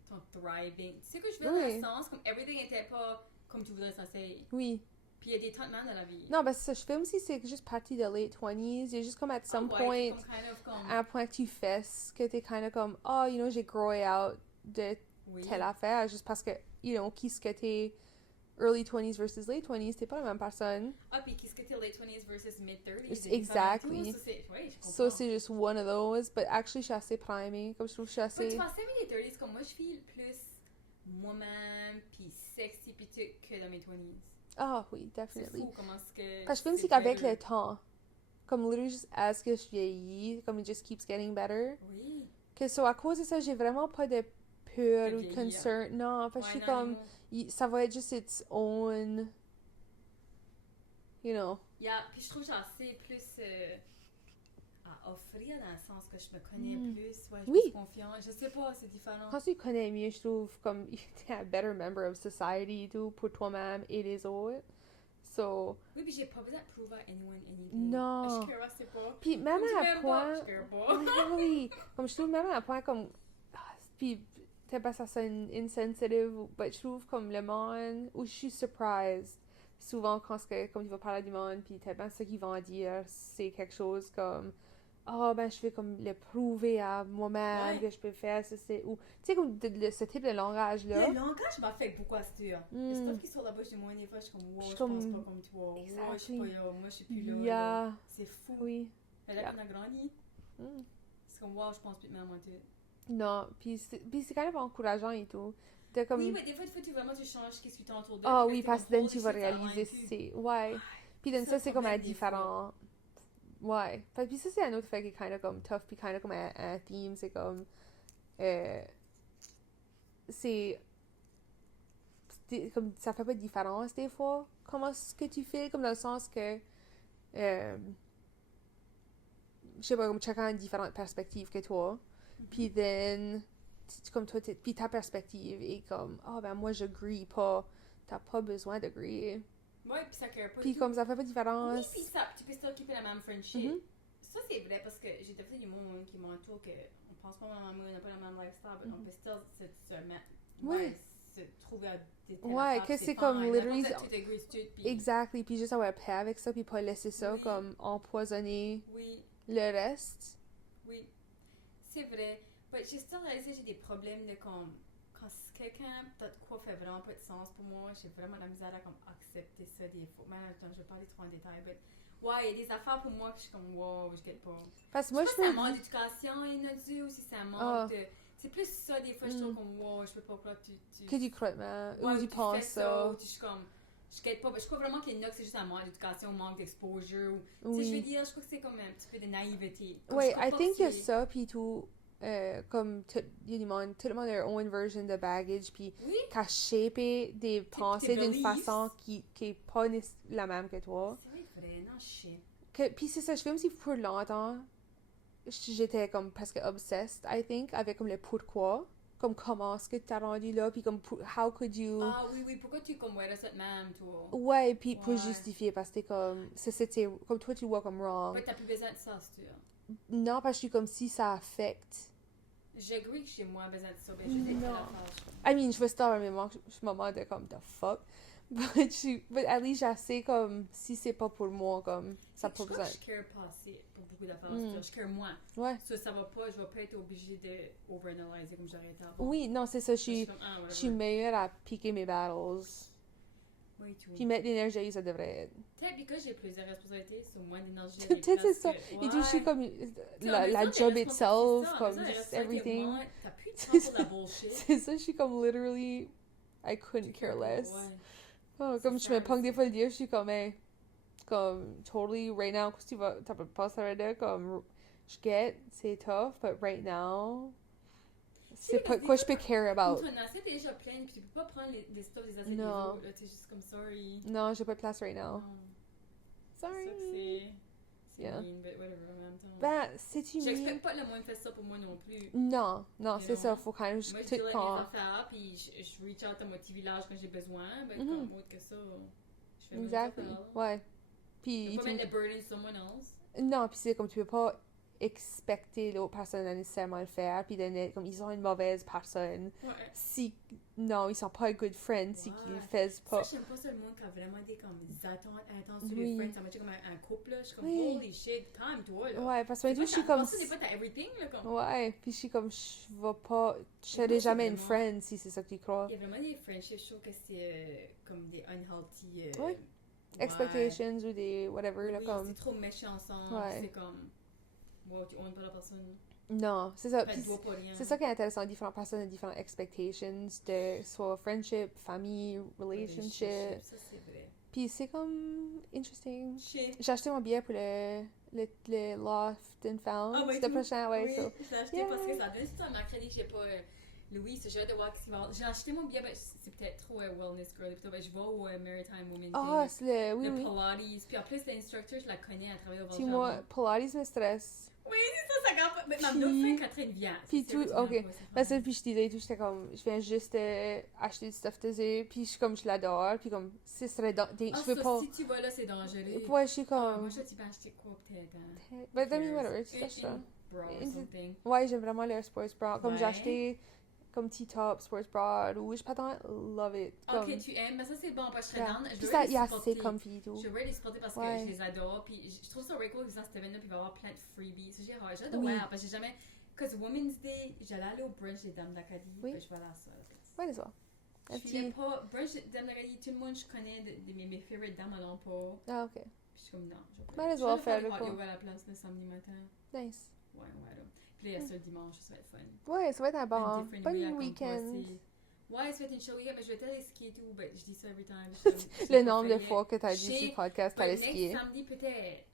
ton thriving. Tu sais que je veux dans le sens, comme everything était pas comme tu voudrais censé. Oui. Puis il y a des traitements dans la vie. Non, ben ça, je fais aussi, c'est juste partie de late 20s. Il y a juste comme at some point, à un point que tu fesses, que t'es kind of comme, oh, you know, j'ai growé out de telle affaire, juste parce que, you know, qui ce que t'es early 20s versus late 20s, t'es pas la même personne. Ah, puis qu'est-ce que t'es late 20s versus mid 30s? Exactly. Ça, c'est juste one of those, but actually, je suis assez primée, comme je trouve que je suis assez... Tu pensais mid 30s, comme moi, je feel plus moi-même, puis sexy, puis tout, que dans mes 20s. Ah oui, definitely. C'est fou comment est-ce que... Parce que je pense qu'avec le temps, comme literally juste as que je vieillis, comme it just keeps getting better. Oui. Que so, à cause de ça, j'ai vraiment pas de peur ou de concern. Non, parce que je suis comme... ça va être juste its own... You know. Yeah, puis je trouve que j'ai assez plus... à offrir dans le sens que je me connais plus, ouais, je suis confiante, je sais pas, c'est différent. Quand tu connais mieux, je trouve comme t'es un better member of society tout pour toi-même et les autres. So, oui, puis j'ai pas besoin de prouver à anyone anything. Non. Je care pas. Puis même à un point, je care pas. oui, comme je trouve même à un point comme, puis peut-être pas ça sonne insensitive, mais je trouve comme le monde où je suis surprised. Souvent quand comme tu vas parler du monde, puis peut-être pas ce qu'ils vont dire, c'est quelque chose comme oh ben je vais comme le prouver à moi-même que je peux faire ça c'est ou tu sais comme ce type de langage là. Le langage m'affecte beaucoup à ce temps. Les stuff qui sont là-bas chez moi des fois je suis comme wow, je pense pas comme toi. Wow, je suis pas là, moi je suis plus là. C'est fou. Oui. Elle a grandi. C'est comme wow, je pense plus de même à toi. Non, puis c'est quand même encourageant et tout. Comme... Oui, mais des fois tu changes qu'est-ce qui t'entoure de. Ah oui, parce que tu vas réaliser c'est ouais. Puis ça c'est comme différent. Ouais. Puis ça, c'est un autre fait qui est kind of comme tough, puis kind of comme un theme, c'est comme... c'est... comme ça fait pas de différence des fois, comment ce que tu fais, comme dans le sens que... je sais pas, comme chacun a une différente perspective que toi. Puis then... comme toi, puis ta perspective est comme... Ah ben moi, je grille pas. T'as pas besoin de griller. Ouais, puis ça care pas. Puis comme ça fait pas de différence. Oui, puis ça, tu peux still keeper la même friendship. Ça, c'est vrai parce que j'ai fait du monde qui m'entoure qu'on pense pas vraiment, on n'a pas le même lifestyle, mais on peut still se trouver à des que c'est comme literally. Exactly, puis juste avoir paix avec ça, puis pas laisser ça comme empoisonner le reste. Oui, c'est vrai. Mais j'ai still réalisé que j'ai des problèmes de comme. Quand quelqu'un, peut-être quoi fait vraiment pas de sens pour moi, j'ai vraiment la misère à comme accepter ça des fois. Maintenant, je vais pas aller trop en détail, mais ouais, il y a des affaires pour moi que je suis comme wow, je guette pas. Parce que moi, je sais pas si c'est un manque d'éducation inaudible ou si c'est un manque de. C'est plus ça, des fois, je trouve comme wow, je peux pas croire que tu. Que du crottement, ou du penses ça. Ou tu je suis comme. Je guette pas, je crois vraiment que les nox, c'est juste un manque d'éducation, un manque d'exposure. Tu sais, je veux dire, je crois que c'est comme un petit peu de naïveté. Oui, I think qu'il y a ça, puis tout. Comme tout le monde a leur own version de baggage puis qu'à shaper des pensées d'une façon qui est pas la même que toi. C'est vrai, non, shit. Puis c'est ça, je fais comme si pour longtemps j'étais comme presque obsessed, I think, avec comme le pourquoi, comme comment est-ce que tu t'as rendu là, puis comme how could you... Ah oui, pourquoi tu comme ouais, cette même, toi? Ouais, puis pour justifier, parce que t'es comme, c'était comme toi tu vois comme wrong. Ouais, t'as plus besoin de ça, c'est sûr. Non, parce que je suis comme si ça affecte. J'agree que j'ai moins besoin de ça, mais je sais pas. I mean, je veux still un moment de comme, the fuck. But at least j'essaie comme, si c'est pas pour moi, comme, ça pas besoin. Je care pas assez pour beaucoup d'affaires, je care moins. Ouais. Ça va pas, je vais pas être obligée de overanalyser comme j'aurais été avant. Oui, non, c'est ça, je suis meilleure à piquer mes battles. Oui, tout. Puis mettre l'énergie, ça devrait être. Peut-être que j'ai plus de responsabilités, c'est moins d'énergie. Peut-être c'est ça. Et tout, je suis comme la job itself, comme just everything. T'as plus de temps pour la bullshit. C'est ça, je suis comme literally, I couldn't care less. Oh, comme je me punk des fois le dire, je suis comme, hey, comme, totally, right now, qu'est-ce que tu vas, t'as pas ça là, comme, je get, c'est tough, but right now, c'est pas quoi je peux care about. Ton assiette est déjà pleine, puis tu peux pas prendre les stuff des assiettes des autres, t'es juste comme sorry. Non, j'ai pas de place right now. Non. Sorry. C'est Yeah. mean, but whatever, en même temps. Ben, c'est-tu mieux? J'expecte pas que le monde fasse ça pour moi non plus. Non, non, You c'est ça, know? faut quand même Moi, juste je tout deal avec quand... mes affaires, puis je reach out à mon petit village quand j'ai besoin, ben, Mhm. comme autre que ça, je fais mes Exactly, affaires. ouais. Je Puis, peux pas mettre le burden sur someone else. non, puis c'est comme tu peux pas expecter l'autre personne à nécessairement le faire, puis comme ils sont une mauvaise personne. Ouais. Si, non, ils sont pas un good friend, si Ouais. qu'ils le font Ça, pas. j'aime pas ça le monde qui a vraiment des comme attentes sur Oui. les friends. Ça m'a dit comme un couple, là. Je suis comme, Oui. holy shit, calme-toi, là. Ouais, parce que C'est moi, pas je suis ta comme... personne n'est pas ta everything, là. Comme... Ouais, puis je suis comme, je vais pas... Je serai moi, jamais c'est une vraiment- friend si c'est ça que tu crois. Il y a vraiment des friendships, je trouve que c'est comme des unhealthy. Oui. Expectations ou des whatever, Ouais. là, Oui, comme... c'est trop méchant ensemble. Ouais. C'est comme, wow, tu owns pas la personne. Non, c'est ça. Fait Puis dois pas rien. c'est ça qui est intéressant, différentes personnes ont différentes expectations de soit friendship, famille, relationship. Ça, c'est vrai. Puis c'est comme interesting. Shit. J'ai acheté mon billet pour le Lost and Found. Ah, ouais, C'était tout. prochain, ouais. Oui, So. je l'ai acheté Yeah. parce que ça donne ça mercredi, j'ai pas Louis, c'est juste de voir ce qu'il va y avoir. J'ai acheté mon billet, ben, c'est peut-être trop wellness girl, plutôt, ben, je vais au Maritime Women Ah, Thing, c'est le... Oui, le oui. Pilates, puis en plus l'instructeur, je la connais à travers Puis moi, Pilates me stresse. Oui, c'est ça, ça garde pas. Mais ma Puis- d'autres friend Catherine vient. puis c'est tout- sérieusement ok. pas, c'est Parce que fun. puis je disais et tout, j'étais comme, je viens juste acheter du stuff de zé, puis je suis comme, je l'adore, puis comme, ce serait, Ah, je veux ça, pas, si tu vas là, c'est dangereux. ouais, je suis Ah, comme, moi, je tu peux acheter quoi, peut-être, hein? but I mean, Cares? whatever, c'est ça. Une bra or Une- something. Ouais, j'aime vraiment le sports bra, comme j'ai Ouais. acheté, comme T-top, sports bra, rouge, pas tant, love it, comme, Ok, tu aimes, mais ça, c'est bon, parce que je serais yeah. down. Puis Je ça, veux il les est assez supporter. comfy et tout. Je veux les supporter parce Ouais. que je les adore. Puis je trouve ça very cool qu'ils ont cet événement, puis il va y avoir plein de freebies. J'ai hâte de Oui. voir, parce que j'ai jamais. Parce que Women's Day, j'allais aller au brunch des Dames d'Acadie, Oui. puis je vais aller à ça à la place. Ouais, les soirs. Je Un filais petit, pas. Brunch des Dames d'Acadie, tout le monde je connais, mes favorite dames allons pas. ah, ok, Puis je suis comme non, je vais pas. Might as Je well vais faire aller le hot coup. yoga à la place le samedi matin. nice. Ouais, ouais, là. Puis là, il y a ça le dimanche, ça va être fun. Ouais, ça va être un Un bon, different bon way à comme week-end. passer. Ouais, ça va être une show week-end, mais je vais aller skier et tout. Ben, je dis ça every time. Le nombre de fois que t'as dit sur Chez- le podcast, Ben, t'allais next skier. samedi, peut-être.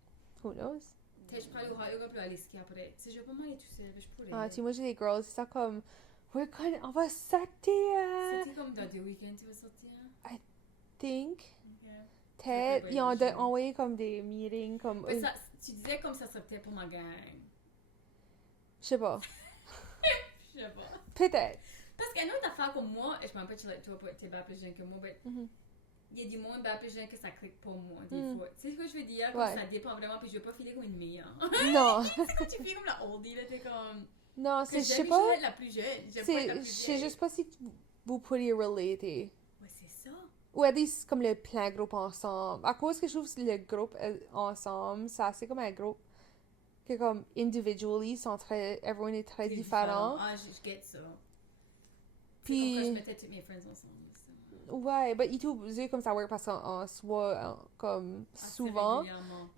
Who knows? Peut-être je prends le hot yoga puis aller skier après. Tu sais, je vais pas m'aller tout seul, je pourrais. Ah, tu sais, moi j'ai des girls, c'est ça comme, on va sortir, C'était comme dans deux week-ends, tu vas sortir? think. Ok. Peut-être, pas ils ont imaginer. envoyé comme des meetings, comme, Mais ça, tu disais comme ça serait peut-être pour ma gang. je sais pas, Je sais pas. peut-être. Parce qu'une autre affaire comme moi, et je m'en rappelle, toi, t'es bien plus jeune que moi, mais Mhm. il y a du monde bien plus jeune que ça clique pour moi, des Mm. fois. Tu sais ce que je veux dire? Comme Ouais. ça dépend vraiment, puis je veux pas filer comme une meilleure. Non, C'est quand tu files comme la oldie, là, t'es comme. non, Que c'est, je sais j'aime pas, être la plus jeune. J'aime pas être la c'est, plus je sais vieille. juste pas si vous pourriez relater. Ouais, c'est ça. Ou à des, comme le plein groupe ensemble. À cause que je trouve que le groupe ensemble, c'est assez comme un groupe que comme individually, sont très, everyone est très C'est différent. Ah, je get ça. Puis- C'est comme quand je mettais toutes mes friends ensemble. ça. Ouais, mais il tout comme ça work parce qu'on se voit comme Assez souvent. régulièrement.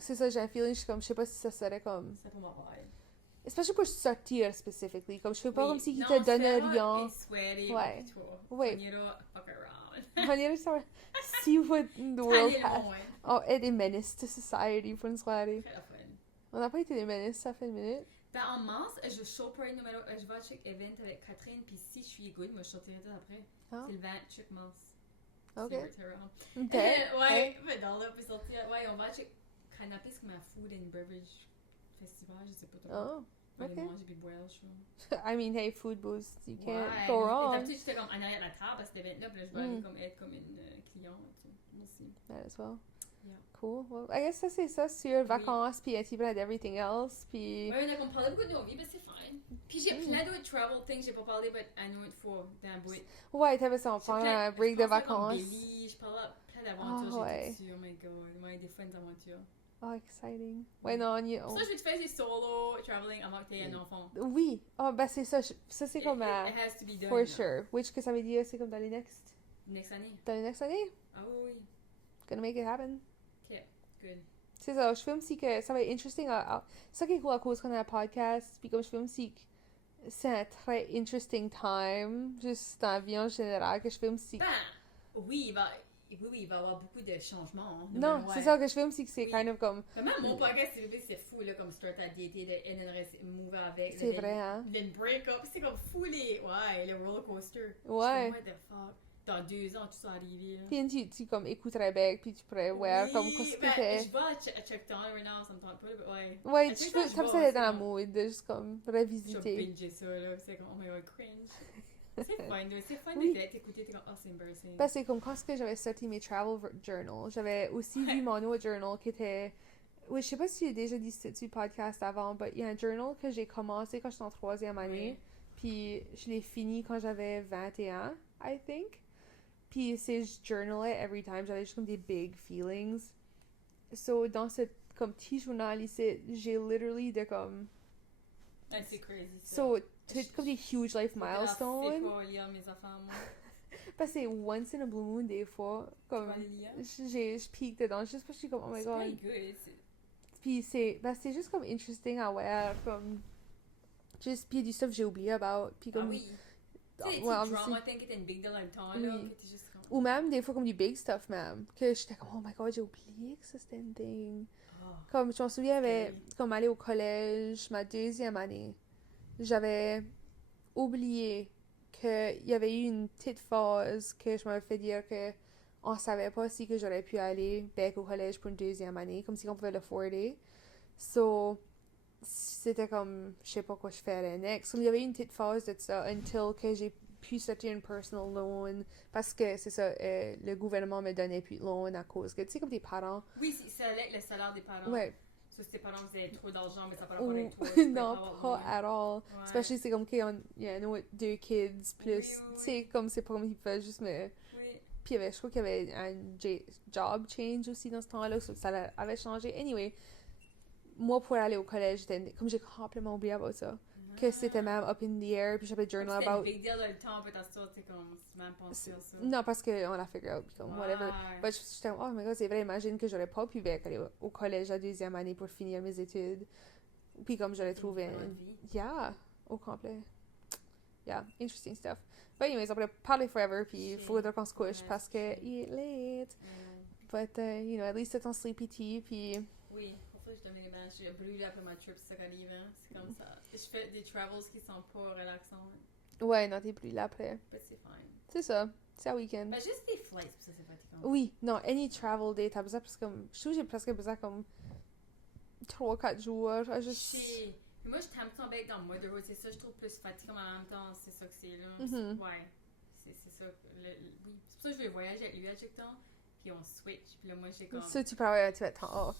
C'est ça, j'ai un feeling, je suis comme, je sais pas si ça serait comme. C'est pour ma vibe. Especially pour sortir specifically. Comme je fais pas Oui. comme si ils Non, te donnent Sarah rien. est sweaty, Ouais. puis toi. Ouais. Vanilla, fuck around. Manière de savoir see what the world Allez has. loin. Oh, être des menaces to society pour une soirée. Très fun. On n'a pas été des menaces, ça fait une minute. Ben, en mars, je show parade numéro. Je vais à chaque event avec Catherine, puis si je suis good, moi je sortirai tout après. Ah. C'est le 20 chaque mars. Ok. C'est Terra. Ok. Ouais, mais dans là, puis sortir. Ouais, on va à chaque canapé, c'est comme un food and beverage festival, je sais pas trop. Oh, On va aller ok. manger puis boire, je crois. I mean, hey, food boost, you can't Ouais. go Et wrong. d'habitude, j'étais comme en arrière de la table à cet event-là, puis là, je vais aller Mm. comme être comme une cliente. Tu sais. Merci. Might as well. Yeah. Cool. Well, I guess ça, c'est ça sur vacances, puis un petit peu d'everything else, puis... Ouais, on a comme parlé beaucoup de nos vies, mais c'est fine. Puis j'ai plein d'autres travel things, j'ai pas parlé, mais à une autre fois, dans le bout. Ouais, t'avais ça, on J'ai prend plein- un break je de pensais comme vacances. Billy, je parlais plein d'aventures, Ah, j'ai tout dessus, oh my god, ouais, des fun aventures. Oh, exciting. Ouais, non, Pour ça, je vais te faire des solo traveling avant que tu aies un enfant. Oui. Oh, ben c'est ça. Ça, c'est comme... It has to be done. for là. sure. Which, que ça veut dire, c'est comme dans les next... Next année. Dans les next années. Ah oui, Gonna make it happen. ok, good. C'est ça, je filme aussi que ça va être interesting. C'est ça qui est cool à cause qu'on a un podcast, puis comme je filme aussi que c'est un très interesting time, juste dans la vie en général, que je filme aussi. Ben, oui, il va y avoir beaucoup de changements. hein, Non, ouais. c'est ça que je filme aussi que c'est Oui. kind of comme... Quand même, mon podcast, c'est fou, là, comme start à dater, and then reste move avec. C'est vrai, hein? Then break up, c'est comme fou, ouais, le roller coaster. Ouais. What the fuck. dans 2 ans, tout ça arrivé, là. Puis tu comme écouterais bec, puis tu pourrais voir comme qu'est-ce que ben, c'était. je vais à Checktown right now, ça me tente pas, ouais. Ouais, À tu Checktown, peux je comme vais, ça d'être dans c'est la comme- mood, de juste comme Je vais revisiter. binger ça, là, c'est comme, oh my god, cringe. C'est fun Oui. d'écouter, t'es comme, oh, c'est embarrassing. Parce que comme quand est-ce que j'avais sorti mes travel journals, j'avais aussi vu mon autre journal qui était... Oui, je sais pas si j'ai déjà dit ça du podcast avant, mais il y a un journal que j'ai commencé quand j'étais en 3e année, puis je l'ai fini quand j'avais 21, I think. Puis c'est je journalais every time, j'avais juste comme des big feelings. So, dans ce comme petit journal ici, j'ai literally de comme... Ah, c'est crazy, ça. So, comme des huge life C'est milestones. pas lire mes affaires, moi. Parce que c'est once in a blue moon des fois, Tu comme... vas aller lire? Je pique dedans, juste parce que je suis comme, oh my C'est god. pas good, Puis c'est juste comme interesting à voir, comme... Juste, puis il y a du stuff que j'ai oublié about, puis Ah comme... oui. Tu sais, Ouais, les obviously. drama thing qui était une big deal dans le temps, là, Oui. que t'es juste comme... Ou même des fois comme du big stuff même, que j'étais comme, oh my god, j'ai oublié que ça c'était une thing. Oh. Comme, je m'en souviens, j'avais Oui. comme allé au collège, ma 2e année, j'avais oublié qu'il y avait eu une petite phase que je m'avais fait dire que on savait pas si que j'aurais pu aller back au collège pour une 2e année, comme si on pouvait l'afforder. So, c'était comme, je sais pas quoi je ferais next. Comme il y avait eu une petite phase de ça, until que j'ai pu sortir une personal loan, parce que c'est ça, le gouvernement me donnait plus de loan à cause que, tu sais, comme tes parents. Oui, c'est avec le salaire des parents. Ouais. So, si tes parents faisaient trop d'argent, mais ça n'a pas rapport Ou, avec toi. tu peux non, avoir pas moins. at all. Ouais. Especially, c'est comme qu'il y a un autre 2 kids, plus, Oui, tu sais, comme c'est pas comme ils peuvent juste me... Oui. Puis je crois qu'il y avait un job change aussi dans ce temps-là, so ça avait changé. Anyway, moi, pour aller au collège, comme j'ai complètement oublié about ça, que c'était même up in the air, puis j'avais journal C'était une about... big deal dans le temps, peut être sûr, tu sais, comme, c'est même pensé à ça. Non, parce qu'on l'a figure out, puis comme, whatever. Ouais. But j'étais comme, oh my god, c'est vrai, imagine que j'aurais pas pu aller au collège la 2e année pour finir mes études. Puis comme j'aurais trouvé Une un... vie. Yeah, au complet. Yeah, interesting stuff. But anyways, on pourrait parler forever, puis il faudra qu'on se couche Ouais, parce que c'est il est late. But, you know, at least c'est ton sleepy tea, puis... Oui, pour ça, je donne les bains. J'ai brûlé après ma trip, c'est ça qui arrive, hein. C'est comme ça. Je fais des travels qui sont pas relaxants, Ouais, non, t'es plus là après. mais c'est fine. C'est ça, c'est un week-end. Ben, juste des flights, pis ça, c'est fatigant. Oui, non, any travel day, t'as besoin parce que comme... Je trouve que j'ai presque besoin comme 3-4 jours à juste... Chier. Puis moi, je t'aime ton bec dans Motherhood, c'est ça, je trouve plus fatigant, mais en même temps, c'est ça que c'est, là. Mhm. Ouais. C'est ça. Oui. C'est pour ça que je vais voyager avec lui à Checktown, puis on switch, puis là, moi, j'ai comme... Ça, tu peux avoir un petit temps off.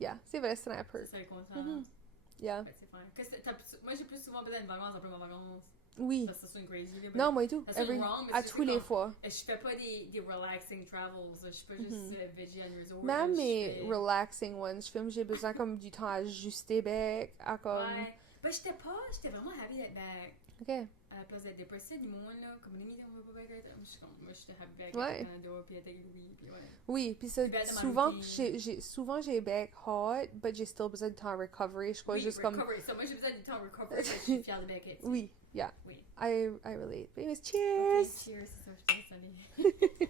Yeah, c'est vrai, c'est un C'est perk. ça le contraire. Mhm. Yeah. Fait que c'est fine. Moi, j'ai plus souvent besoin d'une vacance après ma vacance. Oui. Ça sonne crazy, là. Non, moi et tout. Ça sonne wrong, mais À c'est tous les comme- fois. Je fais pas des relaxing travels. Je suis pas juste veggie and resort. Même là, mes je fais- relaxing ones, je filme, j'ai besoin comme du temps à ajuster back, à comme... Ouais. Ben, j'étais vraiment happy d'être back. Ok. À la place d'être dépressée, du monde, là, comme on est mis, on va pas back. Moi, j'étais happy back Ouais. avec Canada, puis avec Louis, puis ouais. Oui, puis ça, Puis ben, dans ma souvent, routine. souvent j'ai back hot, but j'ai still besoin de temps à recovery. Je crois Oui, juste comme... recovery. So, moi, j'ai besoin du temps recovery, mais je suis fière de back être. Oui, yeah. Oui. I relate. But anyways, Ok, cheers! cheers, c'est ça, je te laisse aller.